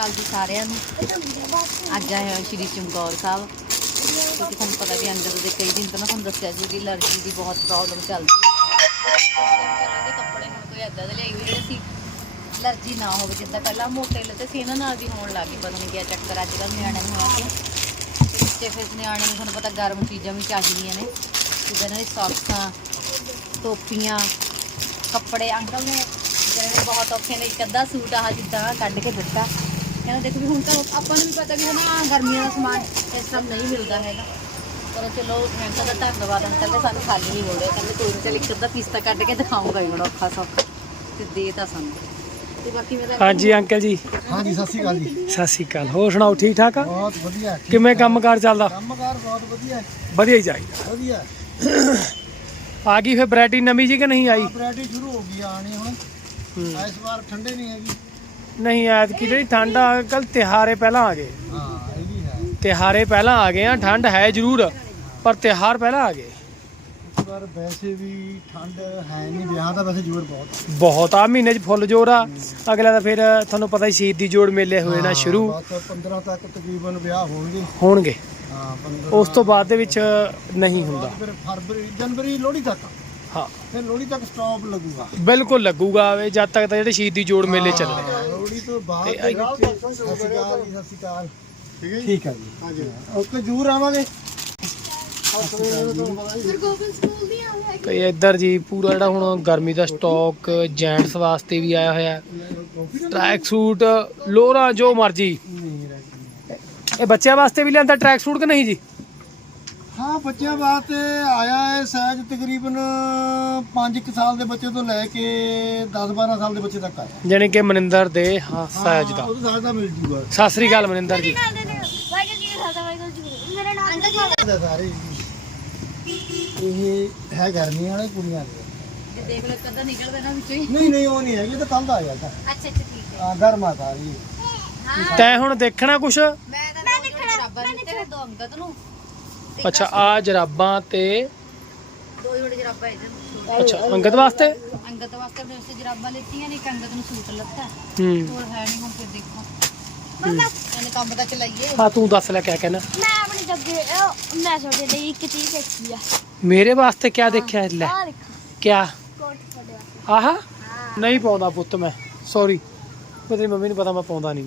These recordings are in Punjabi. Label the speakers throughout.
Speaker 1: ਕਾਲ ਜੀ ਸਾਰਿਆਂ ਨੂੰ। ਅੱਜ ਆਏ ਹੋਏ ਸ਼੍ਰੀ ਚਮਕੌਰ ਸਾਹਿਬ। ਕਿਉਂਕਿ ਤੁਹਾਨੂੰ ਪਤਾ ਵੀ ਅੰਦਰ ਦੇ ਕਈ ਦਿਨ ਤੋਂ ਨਾ ਤੁਹਾਨੂੰ ਦੱਸਿਆ ਸੀ ਕਿ ਅਲਰਜੀ ਦੀ ਬਹੁਤ ਪ੍ਰੋਬਲਮ ਚੱਲਦੀ ਹੈ। ਕੱਪੜੇ, ਹੁਣ ਕੋਈ ਏਦਾਂ ਦੇ ਲਿਆਈ ਹੋਏ ਜਿਹੜੇ ਸੀ। ਅਲਰਜੀ ਨਾ ਹੋਵੇ ਜਿੱਦਾਂ ਪਹਿਲਾਂ ਮੋਟੇ ਲੱਤੇ ਸੀ, ਇਹਨਾਂ ਨਾਲ ਦੀ ਹੋਣ ਲੱਗ ਗਈ ਪਤਾ ਨਹੀਂ ਕਿਆ ਚੱਕਰ ਅੱਜ ਕੱਲ੍ਹ ਨਿਆਣਿਆਂ ਨੂੰ ਹੋਇਆ ਸੀ ਬੱਚੇ ਫਿਰ ਨਿਆਣਿਆਂ ਨੂੰ ਤੁਹਾਨੂੰ ਪਤਾ ਗਰਮ ਚੀਜ਼ਾਂ ਵੀ ਚਾਹੀਦੀਆਂ ਨੇ। ਜਿੱਦਾਂ ਇਹਨਾਂ ਦੀ ਸੌਕਸਾਂ, ਟੋਪੀਆਂ, ਕੱਪੜੇ, ਅੰਕਲ ਨੇ ਜਿਹੜੇ ਬਹੁਤ ਔਖੇ ਨੇ, ਇੱਕ ਅੱਧਾ ਸੂਟ ਆਹ ਜਿੱਦਾਂ ਕੱਢ ਕੇ ਦਿੱਤਾ। ਕਹਿੰਦਾ ਦੇਖੋ ਵੀ ਹੁਣ ਤਾਂ ਆਪਾਂ ਨੂੰ ਵੀ ਪਤਾ ਵੀ ਹਨਾ ਗਰਮੀਆਂ ਦਾ ਸਮਾਨ ਇਸ ਟਾਈਮ ਨਹੀਂ ਮਿਲਦਾ ਹੈਗਾ। ਪਰ ਚਲੋ ਅੰਕਲ ਦਾ ਧੰਨਵਾਦ ਅੰਕਲ ਦੇ ਸਾਨੂੰ ਖਾਲੀ ਨਹੀਂ ਰਿਹਾ। ਕਹਿੰਦੇ ਕੋਈ ਨਹੀਂ ਚੱਲ ਇੱਕ ਅੱਧਾ ਪੀਸ ਤਾਂ ਕੱਢ ਕੇ ਦਿਖਾਉਂਗਾ ਹੀ ਬੜਾ ਔਖਾ ਸੌਖਾ ਤੇ ਦੇ ਤਾਂ ਸਾਨੂੰ। ਤੇ ਬਾਕੀ ਮੇਰਾ
Speaker 2: ਹਾਂਜੀ ਅੰਕਲ ਜੀ।
Speaker 3: ਹਾਂਜੀ ਸਤਿ ਸ਼੍ਰੀ ਅਕਾਲ ਜੀ।
Speaker 2: ਸਤਿ ਸ਼੍ਰੀ ਅਕਾਲ। ਹੋਰ ਸੁਣਾਓ ਠੀਕ ਠਾਕ ਆ?
Speaker 3: ਬਹੁਤ ਵਧੀਆ।
Speaker 2: ਕਿਵੇਂ ਕੰਮਕਾਰ ਚੱਲਦਾ?
Speaker 3: ਕੰਮਕਾਰ ਬਹੁਤ ਵਧੀਆ
Speaker 2: ਵਧੀਆ ਹੀ ਚਾਹੀਦਾ
Speaker 3: ਵਧੀਆ।
Speaker 2: ਆ ਗਈ ਫਿਰ ਵੈਰਾਈਟੀ ਨਵੀਂ ਜੀ ਕਿ ਨਹੀਂ ਆਈ?
Speaker 3: ਆਪਰੇਟਿਵ ਸ਼ੁਰੂ ਹੋ ਗਈ ਆਣੀ ਹੁਣ। ਇਸ ਵਾਰ ਠੰਡੇ ਨਹੀਂ ਹੈਗੀ।
Speaker 2: ਨਹੀਂ ਐਤ ਕੀ ਜਿਹੜੀ ਠੰਡ ਆ ਅੰਕਲ ਤਿਹਾਰੇ ਪਹਿਲਾਂ ਆ ਗਏ।
Speaker 3: ਹਾਂ ਇਹ ਵੀ ਹੈ
Speaker 2: ਤਿਹਾਰੇ ਪਹਿਲਾਂ ਆ ਗਏ ਆ ਠੰਡ ਹੈ ਜ਼ਰੂਰ ਪਰ ਤਿਹਾਰ ਪਹਿਲਾਂ ਆ ਗਏ।
Speaker 3: ਇਸ ਵਾਰ ਵੈਸੇ ਵੀ ਠੰਡ ਹੈ ਨਹੀਂ ਵਿਆਹ ਦਾ ਵੈਸੇ ਜ਼ੋਰ ਬਹੁਤ।
Speaker 2: ਬਹੁਤ ਆ ਮਹੀਨੇ 'ਚ ਫੁੱਲ ਜੋਰ ਆ। ਅਗਲਾ ਤਾਂ ਫਿਰ ਤੁਹਾਨੂੰ ਪਤਾ ਹੀ ਸ਼ਹੀਦੀ ਜੋੜ ਮੇਲੇ ਹੋਏ ਨਾ
Speaker 3: ਹਾਂ,
Speaker 2: ਸ਼ੁਰੂ।
Speaker 3: ਬਸ 15 ਤੱਕ ਤਕਰੀਬਨ ਵਿਆਹ ਹੋਣਗੇ।
Speaker 2: ਹੋਣਗੇ।
Speaker 3: ਹਾਂ 15
Speaker 2: ਉਸ ਤੋਂ ਬਾਅਦ ਦੇ ਵਿੱਚ ਨਹੀਂ ਹੁੰਦਾ।
Speaker 3: ਫਿਰ ਫਰਵਰੀ ਜਨਵਰੀ ਲੋਹੜੀ ਤੱਕ।
Speaker 2: ਹਾਂ।
Speaker 3: ਫਿਰ ਲੋਹੜੀ ਤੱਕ ਸਟਾਪ ਲੱਗੂਗਾ।
Speaker 2: ਬਿਲਕੁਲ ਲੱਗੂਗਾ ਵੇ ਜਦ ਤੱਕ ਤਾਂ ਜਿਹੜੇ ਸ਼ਹੀਦੀ ਜੋੜ ਮੇਲੇ ਚੱਲਦੇ
Speaker 3: ਲੋਹੜੀ ਤੋਂ ਬਾਅਦ
Speaker 2: ਤੇ
Speaker 3: ਦੇ
Speaker 2: ਆਈ-
Speaker 3: ਵਿੱਚ ਸਤਿ ਸ਼੍ਰੀ ਅਕਾਲ ਜੀ ਸਤਿ ਸ਼੍ਰੀ ਅਕਾਲ। ਠੀਕ ਹੈ ਠੀਕ ਹੈ ਜੀ। ਹਾਂਜੀ ਓਕੇ ਜ਼ਰੂਰ ਆਵਾਂਗੇ।
Speaker 2: ਤੇ ਇੱਧਰ ਜੀ ਪੂਰਾ ਜਿਹੜਾ ਹੁਣ ਗਰਮੀ ਦਾ ਸਟਾਕ ਜੈਂਟਸ ਵਾਸਤੇ ਵੀ ਆਇਆ ਹੋਇਆ। ਹੈ। ਟਰੈਕ ਸੂਟ ਲੋਰਾ ਜੋ ਮਰਜ਼ੀ। ਇਹ ਬੱਚਿਆਂ ਵਾਸਤੇ ਵੀ ਲਿਆਂਦਾ ਟਰੈਕ ਸੂਟ ਕਿ ਨਹੀਂ ਜੀ?
Speaker 3: ਹਾਂ ਬੱਚਿਆਂ ਵਾਸਤੇ ਆਇਆ ਹੈ ਸਾਈਜ਼ ਤਕਰੀਬਨ 5 ਸਾਲ ਦੇ ਬੱਚੇ ਤੋਂ ਲੈ ਕੇ 10 12 ਸਾਲ ਦੇ ਬੱਚੇ ਤੱਕ ਆਇਆ।
Speaker 2: ਜਾਣੀ ਕਿ ਮਨਿੰਦਰ ਦੇ ਹਾਂ ਸਾਈਜ਼ ਦਾ।
Speaker 3: ਉਹਦਾ ਸਾਈਜ਼ ਦਾ ਮਿਲ ਜੂਗਾ।
Speaker 2: ਸਤਿ ਸ੍ਰੀ ਅਕਾਲ ਮਨਿੰਦਰ ਜੀ।
Speaker 3: ਸਾਰੇ ਇਹ ਹੈ ਗਰਮੀ ਵਾਲੇ ਕੁੜੀਆਂ ਦੇ।
Speaker 1: ਜੇ ਦੇਖ ਲਓ ਕਦਾਂ ਨਿਕਲਦਾ ਨਾ ਵਿੱਚੋਂ ਹੀ।
Speaker 3: ਨਹੀਂ ਨਹੀਂ ਉਹ ਨਹੀਂ ਹੈਗੀ ਇਹ ਤਾਂ ਕੱਲ ਦਾ ਆਇਆ ਤਾਂ
Speaker 1: ਅੱਛਾ ਅੱਛਾ ਠੀਕ ਹੈ।
Speaker 3: ਆ ਗਰਮਾ ਸਾਰੀ।
Speaker 2: ਤੈਂ ਹੁਣ ਦੇਖਣਾ ਕੁਛ?
Speaker 1: ਮੈਂ ਤਾਂ ਦੋ ਜੋੜੇ ਜਰਾਬਾਂ ਦਿੱਤੇ ਦੋ ਅੰਗਦ ਨੂੰ
Speaker 2: ਅੱਛਾ ਆ ਜਰਾਬਾਂ ਤੇ
Speaker 1: ਦੋ ਜੋੜੇ ਜਰਾਬਾਂ ਇਹਦੇ
Speaker 2: ਅੱਛਾ ਅੰਗਦ ਵਾਸਤੇ?
Speaker 1: ਅੰਗਦ ਵਾਸਤੇ ਮੈਂ ਉਸੇ ਜਰਾਬਾਂ ਲਿੱਤੀਆਂ ਨੇ ਅੰਗਦ ਨੂੰ ਸੂਟ ਲੱਤਾ।
Speaker 2: ਹੂੰ।
Speaker 1: ਹੋਰ ਹੈ ਨਹੀਂ ਹੁਣ ਫਿਰ ਦੇਖੋ। ਇਹਨੇ ਕੰਮ ਤਾਂ ਚਲਾਈਏ।
Speaker 2: ਆ ਤੂੰ ਦੱਸ ਲੈ ਕਿਆ ਕਹਿਣਾ।
Speaker 4: ਮੈਂ ਆਪਣੀ ਜੱਗੇ ਉਹ ਮੈਂ ਤੁਹਾਡੇ ਲਈ ਇੱਕ ਚੀਜ਼ ਦੇਖੀ ਆ।
Speaker 2: ਮੇਰੇ ਵਾਸਤੇ ਕਿਆ ਦੇਖਿਆ? ਲੈ।
Speaker 4: ਆਹ ਦੇਖੋ।
Speaker 2: ਕਿਆ?
Speaker 4: ਕੋਟ ਫੜਿਆ।
Speaker 2: ਆਹਾ? ਨਹੀਂ ਪਾਉਂਦਾ ਪੁੱਤ ਮੈਂ। ਸੌਰੀ ਮੇਰੀ ਮੰਮੀ ਨੂੰ ਪਤਾ ਮੈਂ ਪਾਉਂਦਾ ਨਹੀਂ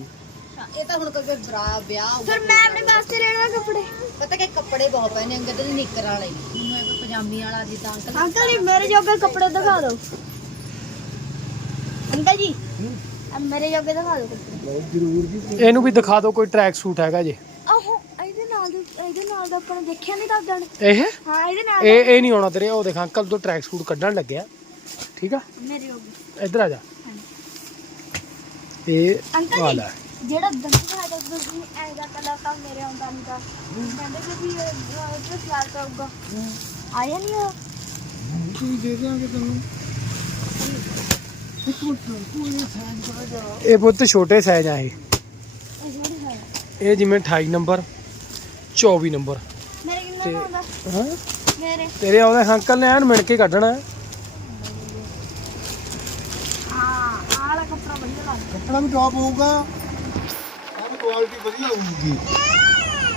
Speaker 1: ਇਹ ਤਾਂ ਹੁਣ ਕੋਈ ਬਰਾ ਵਿਆਹ ਹੋਊਗਾ
Speaker 4: ਫਿਰ ਮੈਂ ਆਪਣੇ ਵਾਸਤੇ ਲੈਣਾ ਕੱਪੜੇ।
Speaker 1: ਪਤਾ ਕਿ ਕੱਪੜੇ ਬਹੁਤ ਪਏ ਨੇ ਅੰਗਦ ਦੀ ਨਿੱਕਰ ਵਾਲੇ ਮੈਨੂੰ ਇਹ ਪਜਾਮੀ ਵਾਲਾ ਜਿੱਦਾਂ ਅੰਕਲ
Speaker 4: ਅੰਕਲ ਜੀ ਮੇਰੇ ਜੋਗੇ ਕੱਪੜੇ ਦਿਖਾ ਦਿਓ। ਅੰਕਲ ਜੀ ਆ ਮੇਰੇ ਜੋਗੇ ਦਿਖਾ ਦਿਓ ਕੱਪੜੇ।
Speaker 3: ਜ਼ਰੂਰ ਜੀ।
Speaker 2: ਇਹਨੂੰ ਵੀ ਦਿਖਾ ਦਿਓ ਕੋਈ ਟਰੈਕ ਸੂਟ ਹੈਗਾ ਜੇ।
Speaker 4: ਆਹੋ ਇਹਦੇ ਨਾਲ ਦੇ ਇਹਦੇ ਨਾਲ ਦਾ ਆਪਾਂ ਨੇ ਦੇਖਿਆ ਨਹੀਂ ਤਾਂ ਜਾਣ
Speaker 2: ਇਹ?
Speaker 4: ਹਾਂ ਇਹਦੇ ਨਾਲ
Speaker 2: ਇਹ ਇਹ ਨਹੀਂ ਆਉਣਾ ਤੇਰੇ ਉਹ ਦੇਖ ਅੰਕਲ ਤੋਂ ਟਰੈਕ ਸੂਟ ਕੱਢਣ ਲੱਗਿਆ। ਠੀਕ ਆ?
Speaker 4: ਮੇਰੇ ਜੋਗੇ।
Speaker 2: ਇੱਧਰ ਆ ਜਾ। ਇਹ
Speaker 4: ਅੰਕਲ
Speaker 2: ਆ
Speaker 4: ਜੀ
Speaker 2: ਲੈ
Speaker 4: ਜਿਹੜਾ ਦੰਦ ਦਿਖਾਇਆ ਤੁਸੀਂ ਐਦਾ ਕਲਰ ਤਾਂ ਮੇਰੇ ਆਉਂਦਾ ਨਹੀਂ ਦਾ ਕਹਿੰਦੇ ਕਿ ਵੀ ਇਹ ਤੇ ਸਵਾਲ ਕਰੂਗਾ। ਆਇਆ ਨਹੀਂ ਉਹ?
Speaker 3: ਕੀ ਦੇ ਦਿਆਂਗੇ ਤੈਨੂੰ। ਇੱਕ ਮਿੰਟ ਕੋਈ ਸਾਈਜ਼ ਕਰ ਜਾ।
Speaker 2: ਇਹ ਪੁੱਤ ਛੋਟੇ ਸਾਈਜ਼ ਆ ਇਹ।
Speaker 4: ਇਹ ਜਿਹੜੇ ਹੈ
Speaker 2: ਇਹ ਜਿਵੇਂ 28 ਨੰਬਰ 24 ਨੰਬਰ।
Speaker 4: ਮੇਰੇ ਕਿੰਨਾ
Speaker 2: ਤੇ-
Speaker 4: ਆਉਂਦਾ?
Speaker 2: ਹਾਂ?
Speaker 4: ਮੇਰੇ।
Speaker 2: ਤੇਰੇ ਆਉਂਦੇ ਅੰਕਲ ਨੇ ਐਨ ਮਿਣ ਕੇ ਕੱਢਣਾ ਹੈ।
Speaker 4: ਵਾਲਾ ਕੱਪੜਾ ਵਧੀਆ ਲੱਗਦਾ।
Speaker 3: ਕੱਪੜਾ ਵੀ ਟੌਪ ਹੋਊਗਾ। ਕੁਆਲਿਟੀ ਵਧੀਆ ਹੋਊਗੀ।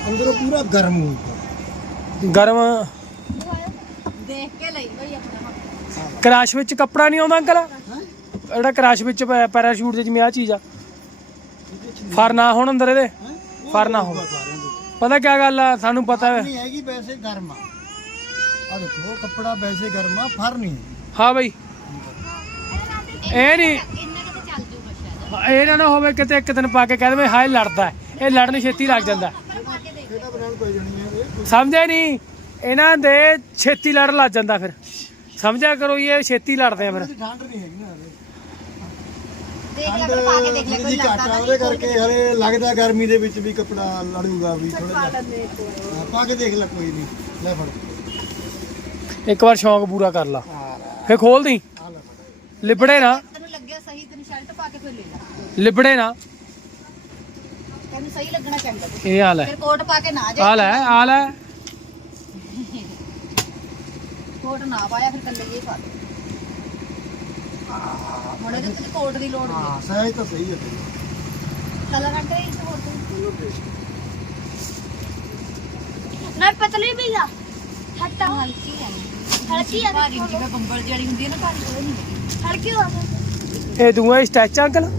Speaker 3: ਅੰਦਰੋਂ ਪੂਰਾ ਗਰਮ ਹੋਊਗਾ।
Speaker 2: ਗਰਮ।
Speaker 1: ਦੇਖ ਕੇ ਲਈ ਬਈ ਆਪਣਾ।
Speaker 2: ਕਰਾਸ਼ ਵਿੱਚ ਕੱਪੜਾ ਨਹੀਂ ਆਉਂਦਾ ਅੰਕਲ? ਜਿਹੜਾ ਕਰਾਸ਼ ਵਿੱਚ ਪੈ- ਪੈਰਾਸ਼ੂਟ ਦੇ ਜਿਵੇਂ ਆ ਚੀਜ਼ ਆ। ਫਰ ਨਾ ਹੋਣ ਅੰਦਰ ਇਹਦੇ। ਫਰ ਨਾ
Speaker 3: ਸਾਰਿਆਂ ਦੇ।
Speaker 2: ਪਤਾ ਕੀ ਗੱਲ ਆ? ਸਾਨੂੰ ਪਤਾ ਹੈ।
Speaker 3: ਨਹੀਂ ਹੈਗੀ ਵੈਸੇ ਗਰਮ ਆ। ਆ ਦੇਖੋ ਕੱਪੜਾ ਵੈਸੇ ਗਰਮ ਆ ਫਰ ਨਹੀਂ।
Speaker 2: ਹਾਂ ਬਈ। ਇਹ ਨਹੀਂ
Speaker 1: ਇੰਨਾ ਕਿਤੇ ਚੱਲ ਜੂਗਾ ਸ਼ਾਇਦ
Speaker 2: ਹਾਂ, ਇਹ ਨਾ ਨਾ ਹੋਵੇ ਕਿਤੇ ਇੱਕ ਦਿਨ ਪਾ ਕੇ ਕਹਿ ਦੇਵੇ ਹਾਏ ਲੜਦਾ ਹੈ। ਇਹ ਲੜਨ ਛੇਤੀ ਲੱਗ ਜਾਂਦਾ। ਸਮਝਿਆ ਨਹੀਂ ਇਹਨਾਂ ਦੇ ਛੇਤੀ ਲੜ ਲੱਗ ਜਾਂਦਾ ਫਿਰ। ਸਮਝਿਆ ਕਰੋ ਇਹ ਛੇਤੀ ਲੜਦੇ ਆ ਫਿਰ।
Speaker 3: ਇਹਦੀ ਠੰਡ ਨਹੀਂ ਹੈਗੀ ਨਾ ਹਲੇ।
Speaker 1: ਦੇਖ ਲੈ
Speaker 3: ਠੰਡ
Speaker 1: ਫਿਰ ਪਾ ਕੇ ਦੇਖ ਲੈ ਕੋਈ
Speaker 3: ਥੋੜ੍ਹੀ ਜਿਹੀ ਘੱਟ
Speaker 1: ਲੱਗਦਾ
Speaker 3: ਆ, ਉਹਦੇ ਕਰਕੇ ਹਲੇ ਲੱਗਦਾ ਗਰਮੀ ਦੇ ਵਿੱਚ ਵੀ ਕੱਪੜਾ ਲੜੂਗਾ ਵੀ ਥੋੜਾ ਜਿਹਾ। ਹਾਂ, ਪਾ ਕੇ ਦੇਖ ਲੈ ਕੋਈ ਨਹੀਂ ਲੈ ਫੜ।
Speaker 2: ਇੱਕ ਵਾਰ ਸ਼ੌਂਕ ਪੂਰਾ ਕਰ ਲਾ।
Speaker 3: ਆ
Speaker 2: ਫੇ ਖੋਲ ਦੀ ਲਿਬੜੇ ਨਾ
Speaker 1: ਤੈਨੂੰ ਲੱਗਿਆ ਸਹੀ ਤੈਨੂੰ ਸ਼ਰਟ ਪਾ ਕੇ ਫਿਰ ਲੈ ਲੈ।
Speaker 2: ਲਿਬੜੇ ਨਾ।
Speaker 1: ਤੈਨੂੰ ਸਹੀ ਲੱਗਣਾ ਚਾਹੀਦਾ
Speaker 2: ਇਹ ਹਾਲ ਹੈ।
Speaker 1: ਫਿਰ ਕੋਟ ਪਾ ਕੇ ਨਾ ਜਾ
Speaker 2: ਆ ਲੈ ਆ ਲੈ
Speaker 1: ਕੋਟ ਨਾ ਪਾਇਆ ਫਿਰ ਕੱਲੇ ਹੀ ਪਾ ਦੇ। ਹੁਣ ਇਹਦੇ ਤੇ ਕੋਟ ਦੀ ਲੋੜ ਨਹੀਂ।
Speaker 3: ਹਾਂ ਸਾਈਜ਼ ਤਾਂ ਸਹੀ ਹੈ ਤੇਰੀ।
Speaker 4: ਕਲਰ ਕੱਢ ਰਹੀ ਸੀ ਹੋਰ ਕੋਈ ਨਾ ਪਤਲੀ ਵੀ ਆ। ਹੱਟਾ।
Speaker 1: ਹਲਕੀ ਹੈ।
Speaker 4: ਹਲਕੀ ਆ।
Speaker 1: ਭਾਰੀ ਜਿਵੇਂ ਬੰਬਲ ਜਿਹੜੀ ਹੁੰਦੀ ਹੈ ਨਾ ਭਾਰੀ ਉਹ ਨਹੀਂ ਹੈਗੀ
Speaker 4: ਹਲਕੀ ਹੋ
Speaker 2: ਇਹ ਦੂਆ ਸਟੈਚ ਅੰਕਲ।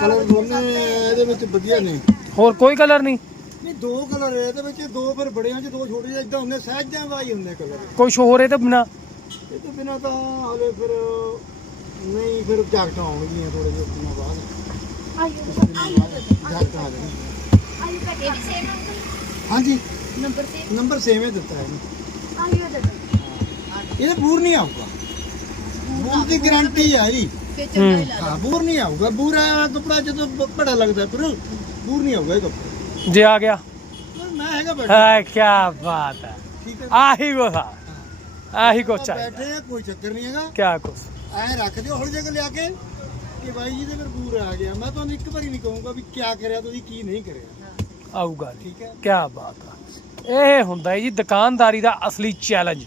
Speaker 3: ਕਲਰ ਦੋਨੇ ਇਹਦੇ ਵਿੱਚ ਵਧੀਆ ਨੇ।
Speaker 2: ਹੋਰ ਕੋਈ ਕਲਰ ਨਹੀਂ?
Speaker 3: ਨਹੀਂ ਦੋ ਕਲਰ ਇਹਦੇ ਵਿੱਚ ਦੋ ਫਿਰ ਬੜਿਆਂ ਚ ਦੋ ਛੋਟੇ ਜਿਹੇ ਇਦਾਂ ਹੁੰਦੇ ਸਹਿਜਾਂ ਦਾ ਹੀ ਹੁੰਦੇ ਕਲਰ।
Speaker 2: ਕੁਛ ਹੋਰ ਇਹ ਤਾਂ ਬਿਨਾ?
Speaker 3: ਇਹ ਤੋਂ ਬਿਨਾ ਤਾਂ ਹਲੇ ਫਿਰ ਨਹੀਂ ਫਿਰ ਜਾਕਟਾਂ ਆਉਣਗੀਆਂ ਥੋੜੇ ਜਿਹੇ ਬਾਅਦ।
Speaker 4: ਆਇਓ
Speaker 3: ਜਾਕਟਾਂ ਆ ਜਾਣਗੀਆਂ।
Speaker 4: ਸੇਮ
Speaker 3: ਹਾਂਜੀ।
Speaker 4: ਨੰਬਰ ਸੇਮ
Speaker 3: ਨੰਬਰ ਸੇਮ ਹੀ ਦਿੱਤਾ ਹੈ।
Speaker 4: ਆਇਓ ਦੇ
Speaker 3: ਇਹਦੇ ਬੂਰ ਨਹੀਂ ਆਊਗਾ। ਬੂਰ ਦੀ ਗਾਰੰਟੀ ਹੈ
Speaker 1: ਫੇ ਚੰਗਾ ਹੀ
Speaker 3: ਹਾਂ ਬੂਰ ਨਹੀਂ ਆਊਗਾ। ਬੂਰ ਆ ਕੱਪੜਾ ਜਦੋਂ ਬ- ਬੜਾ ਲੱਗਦਾ ਫਿਰ ਬੂਰ ਨਹੀਂ ਆਊਗਾ ਇਹ ਕੱਪੜਾ।
Speaker 2: ਜੇ ਆ ਗਿਆ।
Speaker 3: ਮੈਂ ਹੈਗਾ ਬੈਠਾ।
Speaker 2: ਹੈ ਕੀ ਬਾਤ ਹੈ।
Speaker 3: ਠੀਕ ਹੈ।
Speaker 2: ਆਹੀ ਕੋਸਾ ਆਹੀ ਕੋ
Speaker 3: ਆਪਾਂ ਬੈਠੇ ਆ ਕੋਈ ਚੱਕਰ ਨਹੀਂ ਹੈਗਾ।
Speaker 2: ਕੀ ਕੁਛ।
Speaker 3: ਐ ਰੱਖ ਦਿਓ ਹੌਲੀ ਜਗ੍ਹਾ ਲਿਆ ਕੇ ਕਿ ਬਾਈ ਜੀ ਦੇ ਫਿਰ ਬੂਰ ਆ ਗਿਆ। ਮੈਂ ਤੁਹਾਨੂੰ ਇੱਕ ਵਾਰੀ ਨਹੀਂ ਕਹੂੰਗਾ ਵੀ ਕੀ ਕਰਿਆ ਤੁਸੀਂ ਕੀ ਨਹੀਂ ਕਰਿਆ।
Speaker 2: ਆਊਗਾ
Speaker 3: ਠੀਕ ਹੈ
Speaker 2: ਕੀ ਬਾਤ ਆ। ਇਹ ਹੁੰਦਾ ਹੈ ਜੀ ਦੁਕਾਨਦਾਰੀ ਦਾ ਅਸਲੀ ਚੈਲੰਜ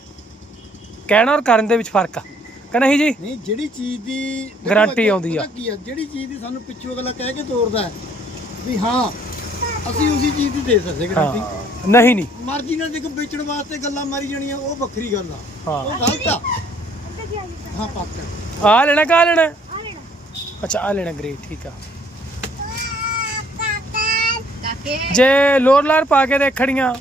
Speaker 2: ਕਹਿਣਾ ਔਰ ਕਰਨ ਦੇ ਵਿੱਚ ਫ਼ਰਕ ਆ। ਕਿ ਨਹੀਂ ਜੀ?
Speaker 3: ਨਹੀਂ ਜਿਹੜੀ ਚੀਜ਼ ਦੀ ਅੱਗੇ
Speaker 2: ਆਉਂਦੀ ਆ।
Speaker 3: ਜਿਹੜੀ ਚੀਜ਼ ਦੀ ਸਾਨੂੰ ਪਿੱਛੋਂ ਅਗਲਾ ਕਹਿ ਕੇ ਤੋਰਦਾ ਹੈ ਵੀ ਹਾਂ ਅਸੀਂ ਉਸੇ ਚੀਜ਼ ਦੀ ਦੇ ਸਕਦੇ ਗਾਰੰਟੀ।
Speaker 2: ਹਾਂ ਨਹੀਂ ਨਹੀਂ।
Speaker 3: ਮਰਜ਼ੀ ਨਾਲ ਦੇਖੋ ਵੇਚਣ ਵਾਸਤੇ ਗੱਲਾਂ ਮਾਰੀ ਜਾਣੀਆਂ ਉਹ ਵੱਖਰੀ ਗੱਲ ਆ। ਉਹ ਗਲਤ ਆ। ਹਾਂ ਪੱਕ।
Speaker 2: ਆ ਲੈਣਾ ਕਾ ਲੈਣਾ?
Speaker 4: ਆ ਲੈਣਾ।
Speaker 2: ਅੱਛਾ ਆ ਲੈਣਾ ਗ੍ਰੇਟ ਠੀਕ ਆ। ਜੇ ਲੋਰ ਲਾਰ ਪਾ ਕੇ ਦੇਖਣੀਆਂ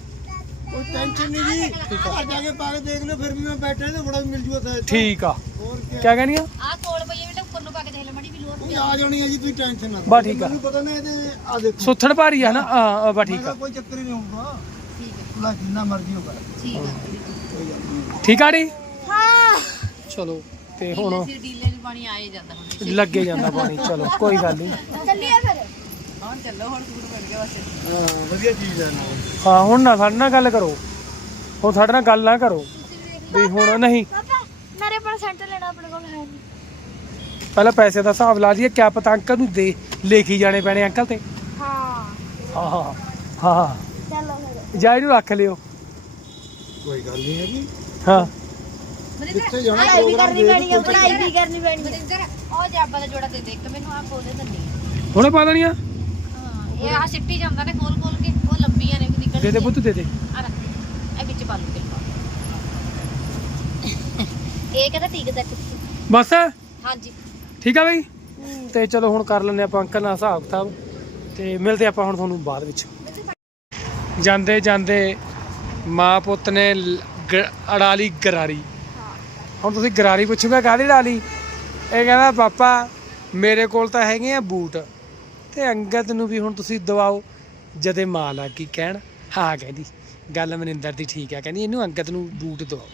Speaker 3: ਕੋਈ ਟੈਨਸ਼ਨ ਨਹੀਂ ਜੀ। ਘਰ ਜਾ ਕੇ ਪਾ ਕੇ ਦੇਖ ਲਿਓ ਫਿਰ ਵੀ ਮੈਂ ਬੈਠਾ ਤੇ ਬੜਾ ਮਿਲ ਜੂਗਾ ਸਾਇਦ
Speaker 2: ਠੀਕ ਆ।
Speaker 3: ਹੋਰ ਕੀ
Speaker 2: ਕੀ ਕਹਿਣੀਆਂ
Speaker 1: ਆ? ਕੋਲ ਪਈ ਹੈ ਬੇਟਾ ਉੱਪਰ ਨੂੰ ਪਾ ਕੇ ਦੇਖ ਲੈ ਮੜੀ ਵੀ ਲੋਰ
Speaker 3: ਉਹ ਆ ਜਾਣੀ ਹੈ ਜੀ ਤੁਸੀਂ ਟੈਨਸ਼ਨ ਨਾ ਲਓ।
Speaker 2: ਬਸ ਠੀਕ ਆ।
Speaker 3: ਮੈਨੂੰ ਪਤਾ ਨਾ ਇਹਦੇ ਆ ਦੇਖੋ।
Speaker 2: ਸੁੱਥਣ ਭਾਰੀ ਆ ਨਾ। ਬਾ
Speaker 3: ਮੈਂ
Speaker 2: ਠੀਕ
Speaker 3: ਕਿਹਾ
Speaker 2: ਆ
Speaker 3: ਕੋਈ ਚੱਕਰ ਹੀ ਨਹੀਂ ਹੋਊਗਾ।
Speaker 1: ਠੀਕ ਹੈ
Speaker 3: ਜਿੰਨਾ ਮਰਜ਼ੀ ਹੋਗਾ
Speaker 1: ਠੀਕ ਹੈ
Speaker 3: ਕੋਈ ਗੱਲ ਨਹੀਂ।
Speaker 2: ਠੀਕ ਆ ਜੀ
Speaker 4: ਹਾਂ।
Speaker 2: ਚਲੋ ਤੇ ਹੁਣ
Speaker 1: ਡੀਲੇ ਨੂੰ ਪਾਣੀ ਆ ਹੀ ਜਾਂਦਾ ਹੁਣ
Speaker 2: ਲੱਗੇ ਜਾਂਦਾ ਪਾਣੀ। ਚਲੋ ਕੋਈ ਗੱਲ ਨਹੀਂ
Speaker 4: ਚੱਲੀਏ ਫਿਰ।
Speaker 1: ਹੁਣ ਚੱਲੋ ਹੁਣ ਸੂਟ ਬਣ ਗਿਆ ਬਸ।
Speaker 3: ਹਾਂ ਵਧੀਆ ਚੀਜ਼ ਆ ਨਾਲ
Speaker 2: ਹਾਂ ਹੁਣ ਨਾ ਸਾਡੇ ਨਾਲ ਗੱਲ ਕਰੋ। ਹੁਣ ਸਾਡੇ ਨਾਲ ਗੱਲ ਨਾ ਕਰੋ। ਵੀ ਹੁਣ ਨਹੀਂ।
Speaker 4: ਪਾਪਾ ਮੇਰੇ ਪਰਸੈਂਟ ਲੈਣਾ ਆਪਣੇ ਕੋਲ ਹੈ ਨਹੀਂ।
Speaker 2: ਪਹਿਲਾਂ ਪੈਸੇ ਦਾ ਹਿਸਾਬ ਲਾ ਲਈਏ ਕਿਆ ਪਤਾ ਅੰਕਲ ਨੂੰ ਦੇ ਲੇਖੀ ਜਾਣੇ ਪੈਣੇ ਅੰਕਲ ਤੇ।
Speaker 4: ਹਾਂ।
Speaker 2: ਹਾਂ ਹਾਂ ਹਾਂ।
Speaker 4: ਚੱਲੋ ਫਿਰ।
Speaker 2: ਜਾ ਇਹਨੂੰ ਰੱਖ ਲਿਓ।
Speaker 3: ਕੋਈ ਗੱਲ ਨਹੀਂ ਹੈਗੀ।
Speaker 2: ਹਾਂ।
Speaker 3: ਜਿੱਥੇ ਜਾਣਾ
Speaker 4: ਪੜ੍ਹਾਈ ਵੀ
Speaker 3: ਪ੍ਰੋਗਰਾਮ
Speaker 4: ਕਰਨੀ
Speaker 3: ਦੇ
Speaker 4: ਪੈਣੀ ਹੈ ਪੜ੍ਹਾਈ ਵੀ ਕਰਨੀ ਪੈਣੀ ਹੈ
Speaker 1: ਮਨਿੰਦਰ ਉਹ ਜਾਬਾ ਦਾ ਜੋੜਾ ਦੇ ਦੇ ਇੱਕ ਮੈਨੂੰ ਆ ਖੋਲੇ ਦੰਨੀ
Speaker 2: ਹੁਣੇ ਪਾ ਦੇਣੀਆਂ
Speaker 1: ਇਹ ਆ ਸਿੱਟੀ ਜਾਂਦਾ ਨੇ ਖੋਲ ਖੋਲ ਕੇ ਉਹ ਲੰਬੀਆਂ ਨੇ ਨਿਕਲ
Speaker 2: ਦੇ ਦੇ ਪੁੱਤ ਦੇ ਦੇ।
Speaker 1: ਆ ਰੱਖ। ਇਹ ਵਿੱਚ ਪਾ ਲੂ ਕਿਲਪਾ ਇਹ ਕਹਿੰਦਾ ਠੀਕ ਦਾ
Speaker 2: ਬਸ?
Speaker 1: ਹਾਂਜੀ।
Speaker 2: ਠੀਕ ਆ ਬਈ? ਤੇ ਚਲੋ ਹੁਣ ਕਰ ਲੈਂਦੇ ਆਪਾਂ ਅੰਕਲ ਨਾਲ ਹਿਸਾਬ ਕਿਤਾਬ। ਤੇ ਮਿਲਦੇ ਆਪਾਂ ਹੁਣ ਤੁਹਾਨੂੰ ਬਾਅਦ ਵਿੱਚ। ਜਾਂਦੇ ਜਾਂਦੇ ਮਾਂ ਪੁੱਤ ਨੇ ਲ- ਗ- ਅੜਾ ਲਈ ਗਰਾਰੀ। ਹੁਣ ਤੁਸੀਂ ਗਰਾਰੀ ਪੁੱਛੋਗੇ ਕਾਹਦੀ ਅੜਾ ਲਈ? ਇਹ ਕਹਿੰਦਾ ਪਾਪਾ ਮੇਰੇ ਕੋਲ ਤਾਂ ਹੈਗੇ ਆ ਬੂਟ। ਤੇ ਅੰਗਦ ਨੂੰ ਵੀ ਹੁਣ ਤੁਸੀਂ ਦਵਾਓ ਜਦੇ ਮਾਂ ਲੱਗ ਗਈ ਕਹਿਣ। ਹਾਂ ਕਹਿੰਦੀ, ਗੱਲ ਮਨਿੰਦਰ ਦੀ ਠੀਕ ਆ, ਕਹਿੰਦੀ ਇਹਨੂੰ ਅੰਗਦ ਨੂੰ ਬੂਟ ਦਵਾਓ।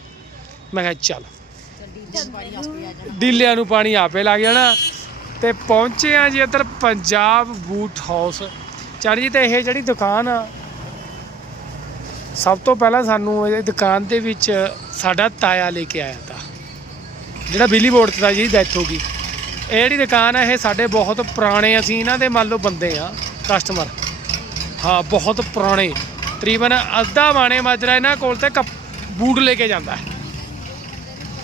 Speaker 2: ਮੈਂ ਕਿਹਾ, ਚੱਲ। ਡੀਲਿਆਂ ਨੂੰ ਪਾਣੀ ਆਪੇ ਲੱਗ ਜਾਣਾ। ਤੇ ਪਹੁੰਚੇ ਆ ਜੀ ਇੱਧਰ ਪੰਜਾਬ ਬੂਟ ਹਾਊਸ। ਚੜ ਜੀ, ਤੇ ਇਹ ਜਿਹੜੀ ਦੁਕਾਨ ਆ, ਸਭ ਤੋਂ ਪਹਿਲਾਂ ਸਾਨੂੰ ਇਹ ਦੁਕਾਨ ਦੇ ਵਿੱਚ ਸਾਡਾ ਤਾਇਆ ਲੈ ਕੇ ਆਇਆ ਤਾ। ਜਿਹੜਾ ਬਿਜਲੀ ਬੋਰਡ ਤੇ ਦਾ ਜੀ ਡੈਥ ਹੋ ਗਈ। ਇਹ ਜਿਹੜੀ ਦੁਕਾਨ ਆ ਇਹ ਸਾਡੇ ਬਹੁਤ ਪੁਰਾਣੇ ਅਸੀਂ ਇਹਨਾਂ ਦੇ ਮੰਨ ਲਓ ਬੰਦੇ ਆ ਕਸਟਮਰ ਹਾਂ ਬਹੁਤ ਪੁਰਾਣੇ। ਤਕਰੀਬਨ ਅੱਧਾ ਬਾਣੇ ਮਾਜਰਾ ਇਹਨਾਂ ਕੋਲ ਤੇ ਬੂਟ ਲੈ ਕੇ ਜਾਂਦਾ ਹੈ।